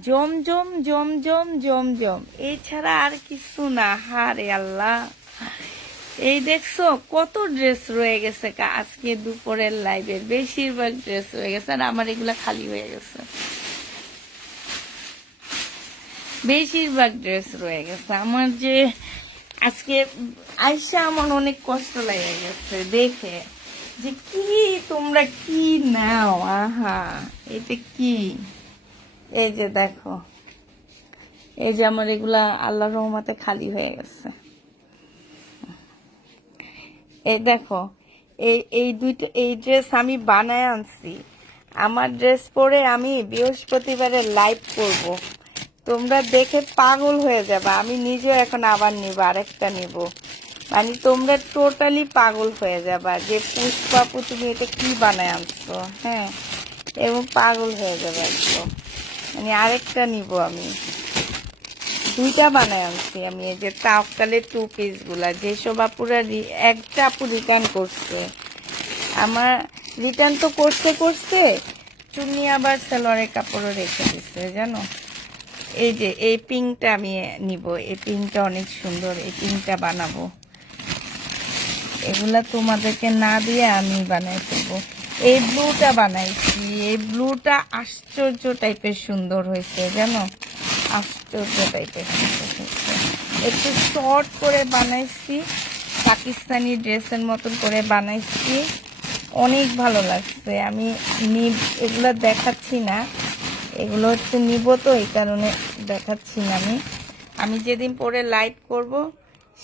জমজম জমজম জমজম, এছাড়া আর কিছু না। হারে আল্লাহ, এই দেখছো কত ড্রেস রয়ে গেছে। আজকে দুপুরের লাইভের বেশিরভাগ ড্রেস রয়ে গেছে, আর আমার এগুলা খালি হয়ে গেছে, বেশিরভাগ ড্রেস রয়ে গেছে। আমার যে আজকে আইসা আমার অনেক কষ্ট লেগে গেছে দেখে, যে কি তোমরা কি নাও, আহা এটা কি, এই যে দেখো, এই যে আমার এগুলা আল্লাহর রহমতে খালি হয়ে গেছে। এই দেখো, এই দুইটা, এই ড্রেস আমি বানায় আনছি। আমার ড্রেস পরে আমি বৃহস্পতিবারে লাইভ করব, তোমরা দেখে পাগল হয়ে যাবে। আমি নিজেও এখন আবার নিব, আরেকটা নিব, মানে তোমরা টোটালি পাগল হয়ে যাবা যে পুষ্পাপু তুমি এটা কি বানায় আনছো, হ্যাঁ, এবং পাগল হয়ে যাবে একদম। মানে আরেকটা নিব, আমি দুইটা বানায় আনছি আমি। এই যে তাওকালের 2 পিস গুলা, যেসব আপুরা একটা আপু রিটার্ন করছে, আমার রিটার্ন তো করছে চুন্নি আবার সালোয়ারের কাপড়ও রেখে দিচ্ছে জানো। এই যে এই পিঙ্কটা আমি নিব, এই পিঙ্কটা অনেক সুন্দর, এই পিঙ্কটা বানাবো। এগুলা তোমাদেরকে না দিয়ে আমি বানাই ফেলবো। এই ব্লুটা বানাইছি, এই ব্লুটা আশ্চর্য টাইপের সুন্দর হয়েছে জানো, আশ্চর্য টাইপের সুন্দর হয়েছে। একটু শর্ট করে বানাইছি, পাকিস্তানি ড্রেসের মতন করে বানাইছি, অনেক ভালো লাগছে। আমি এগুলো দেখাচ্ছি না, এগুলো হচ্ছে নিব তো এই কারণে দেখাচ্ছি না। আমি যেদিন পরে লাইভ করব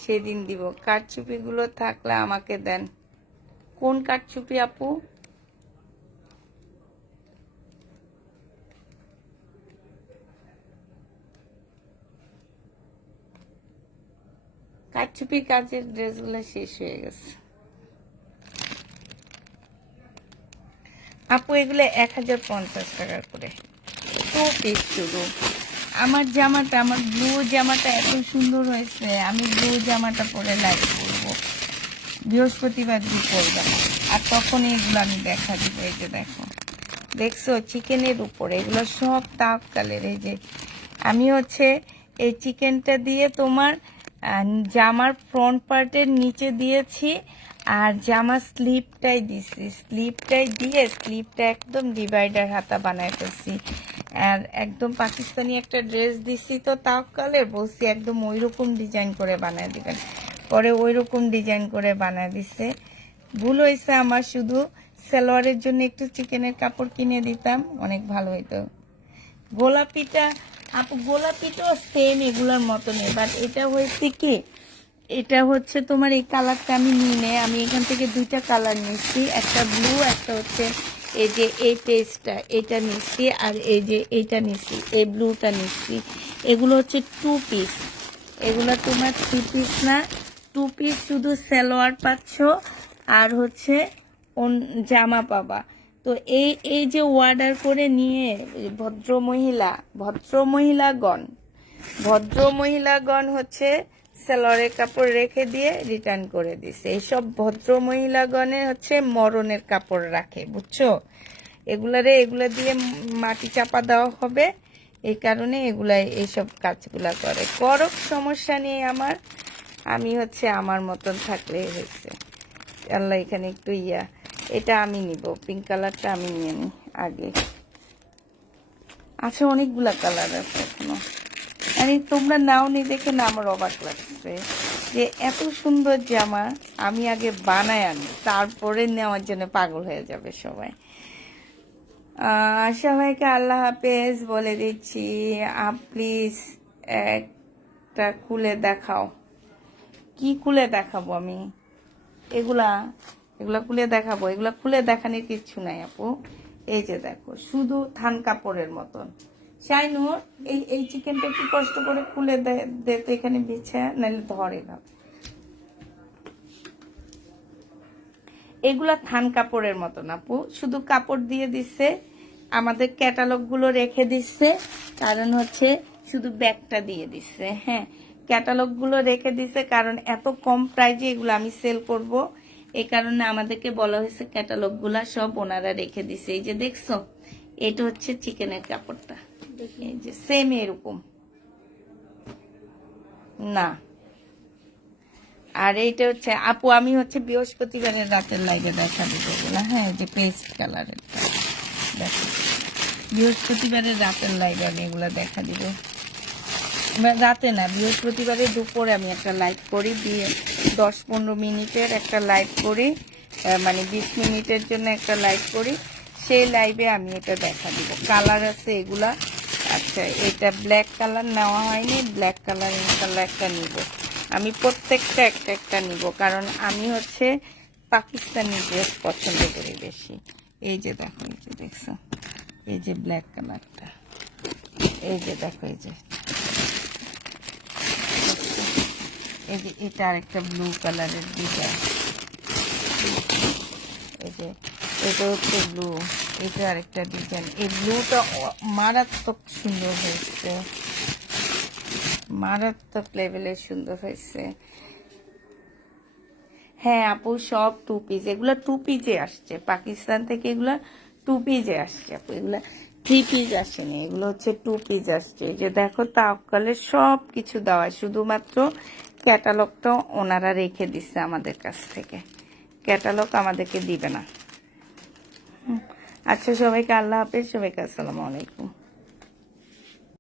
সেদিন দিব। কারচুপিগুলো থাকলে আমাকে দেন। কোন কারচুপি আপু? কারচুপি কাজের ড্রেসগুলো শেষ হয়ে গেছে আপু, এগুলো 1050 টাকা করে, 2 পিস শুধু। আমার জামাটা, আমার ব্লু জামাটা এত সুন্দর হয়েছে, আমি ব্লু জামাটা পরে লাইভ করবো বৃহস্পতিবার দিন করবো, আর তখন এগুলো আমি দেখা দিব। এই যে দেখো, দেখছো চিকেনের উপরে এগুলো সব তাপ কালের। এই যে আমি হচ্ছে এই চিকেনটা দিয়ে তোমার জামার ফ্রন্ট পার্টের নিচে দিয়েছি, আর জামার স্লিপটাই দিছি, স্লিপটাই দিয়ে স্লিপটা একদম ডিভাইডার হাতা বানায় ফেলছি। আর একদম পাকিস্তানি একটা ড্রেস দিছি তো তাওকালের, বলছি একদম ওইরকম ডিজাইন করে বানায় দিবেন, পরে ওইরকম ডিজাইন করে বানায় দিছে। ভুল হয়েছে আমার, শুধু সালোয়ারের জন্য একটু চিকেনের কাপড় কিনে দিতাম, অনেক ভালো হইতো। গোলাপিটা আপু, গোলাপিটাও সেম এগুলোর মতনই, বাট এটা হয়েছে কি, এটা হচ্ছে তোমার এই কালারটা আমি নিয়ে আমি এখান থেকে 2টা কালার নিচ্ছি, একটা ব্লু, একটা হচ্ছে এই যে এই পেস্টটা, এটা নিচ্ছি, আর এই যে এইটা নিচ্ছি, এই ব্লুটা নিচ্ছি। এগুলো হচ্ছে 2 পিস, এগুলো তোমার 3 পিস না, 2 পিস। শুধু সালোয়ার পাচ্ছ আর হচ্ছে জামা পাবা। তো এই যে অর্ডার করে নিয়ে ভদ্রমহিলাগণ হচ্ছে সালোয়ারের কাপড় রেখে দিয়ে রিটার্ন করে দিছে। এইসব ভদ্রমহিলাগণের হচ্ছে মরণের কাপড় রাখে, বুঝছো? এগুলা দিয়ে মাটি চাপা দেওয়া হবে, এই কারণে এইসব কাজগুলা করক, সমস্যা নেই আমার। আমি হচ্ছে আমার মতন থাকলে হয়েছে। আল্লাহ, এখানে একটু এটা আমি নিব, পিঙ্ক কালারটা আমি নিয়ে নিই আগে। আচ্ছা, অনেকগুলা কালার আছে এখনো, মানে তোমরা নাও নি দেখে না আমার অবাক লাগছে যে এত সুন্দর জামা আমি আগে বানায় আনি, তারপরে নেওয়ার জন্য পাগল হয়ে যাবে সবাই। সবাইকে আল্লাহ হাফেজ বলে দিচ্ছি। প্লিজ একটা খুলে দেখাও। কি খুলে দেখাবো আমি? এগুলা খুলে দেখাবো? এগুলা খুলে দেখানোর কিচ্ছু নাই আপু। এই যে দেখো, শুধু থান কাপড়ের মতন। শাইনুর, এই চিকেনটা একটু কষ্ট করে খুলে দে তো এখানে বিছা, নাহলে ধরে না। এগুলা থান কাপড়ের মতন আপু, শুধু কাপড় দিয়ে দিচ্ছে, আমাদের ক্যাটালগ গুলো রেখে দিচ্ছে, কারণ হচ্ছে শুধু ব্যাগটা দিয়ে দিচ্ছে। হ্যাঁ, ক্যাটালগ গুলো রেখে দিচ্ছে, কারণ এত কম প্রাইজে এগুলো আমি সেল করব, এই কারণে আমাদেরকে বলা হয়েছে ক্যাটালগ গুলা সব ওনারা রেখে দিচ্ছে। এই যে দেখছো, এটা হচ্ছে চিকেনের কাপড়টা, এই যে সেম এরকম না। আর এইটা হচ্ছে আপু, আমি হচ্ছে বৃহস্পতিবারের রাতের লাইভে দেখা দিব এগুলো। হ্যাঁ, যে পেস্ট কালারের দেখো, বৃহস্পতিবারের রাতের লাইভে আমি এগুলো দেখা দিব। রাতে না, বৃহস্পতিবারের দুপুরে আমি একটা লাইভ করি, 10-15 মিনিটের একটা লাইভ করি, মানে 20 মিনিটের জন্য একটা লাইভ করি। সেই লাইভে আমি এটা দেখা দিব। কালার আছে এগুলা। আচ্ছা, এটা ব্ল্যাক কালার নেওয়া হয়নি, ব্ল্যাক কালার ইনশাল্লাহ একটা নিব। আমি প্রত্যেকটা একটা নিব, কারণ আমি হচ্ছে পাকিস্তানি ড্রেস পছন্দ করি বেশি। এই যে দেখো, এই যে দেখছো, এই যে ব্ল্যাক কালারটা, এই যে দেখো, এই যে এটা আরেকটা ব্লু কালারের ডিজাইন, এই যে এটা হচ্ছে ব্লু, এটা আরেকটা ডিজাইন। এই ব্লুটা মারাত্মক সুন্দর হয়েছে, মারাত্মক লেভেলের সুন্দর হয়েছে। হ্যাঁ আপু, সব টু পিস, এগুলো টু পিসে আসছে পাকিস্তান থেকে, এগুলো টু পিসে আসছে আপু, এগুলো থ্রি পিস আসেনি, এগুলো হচ্ছে টু পিস আসছে। এই যে দেখো তাওকালের সব কিছু দেওয়া, শুধুমাত্র ক্যাটালগটা ওনারা রেখে দিচ্ছে আমাদের কাছ থেকে, ক্যাটালগ আমাদেরকে দিবে না। আচ্ছা, সবাইকে আল্লাহ হাফেজ, সবাইকে আসসালামু আলাইকুম।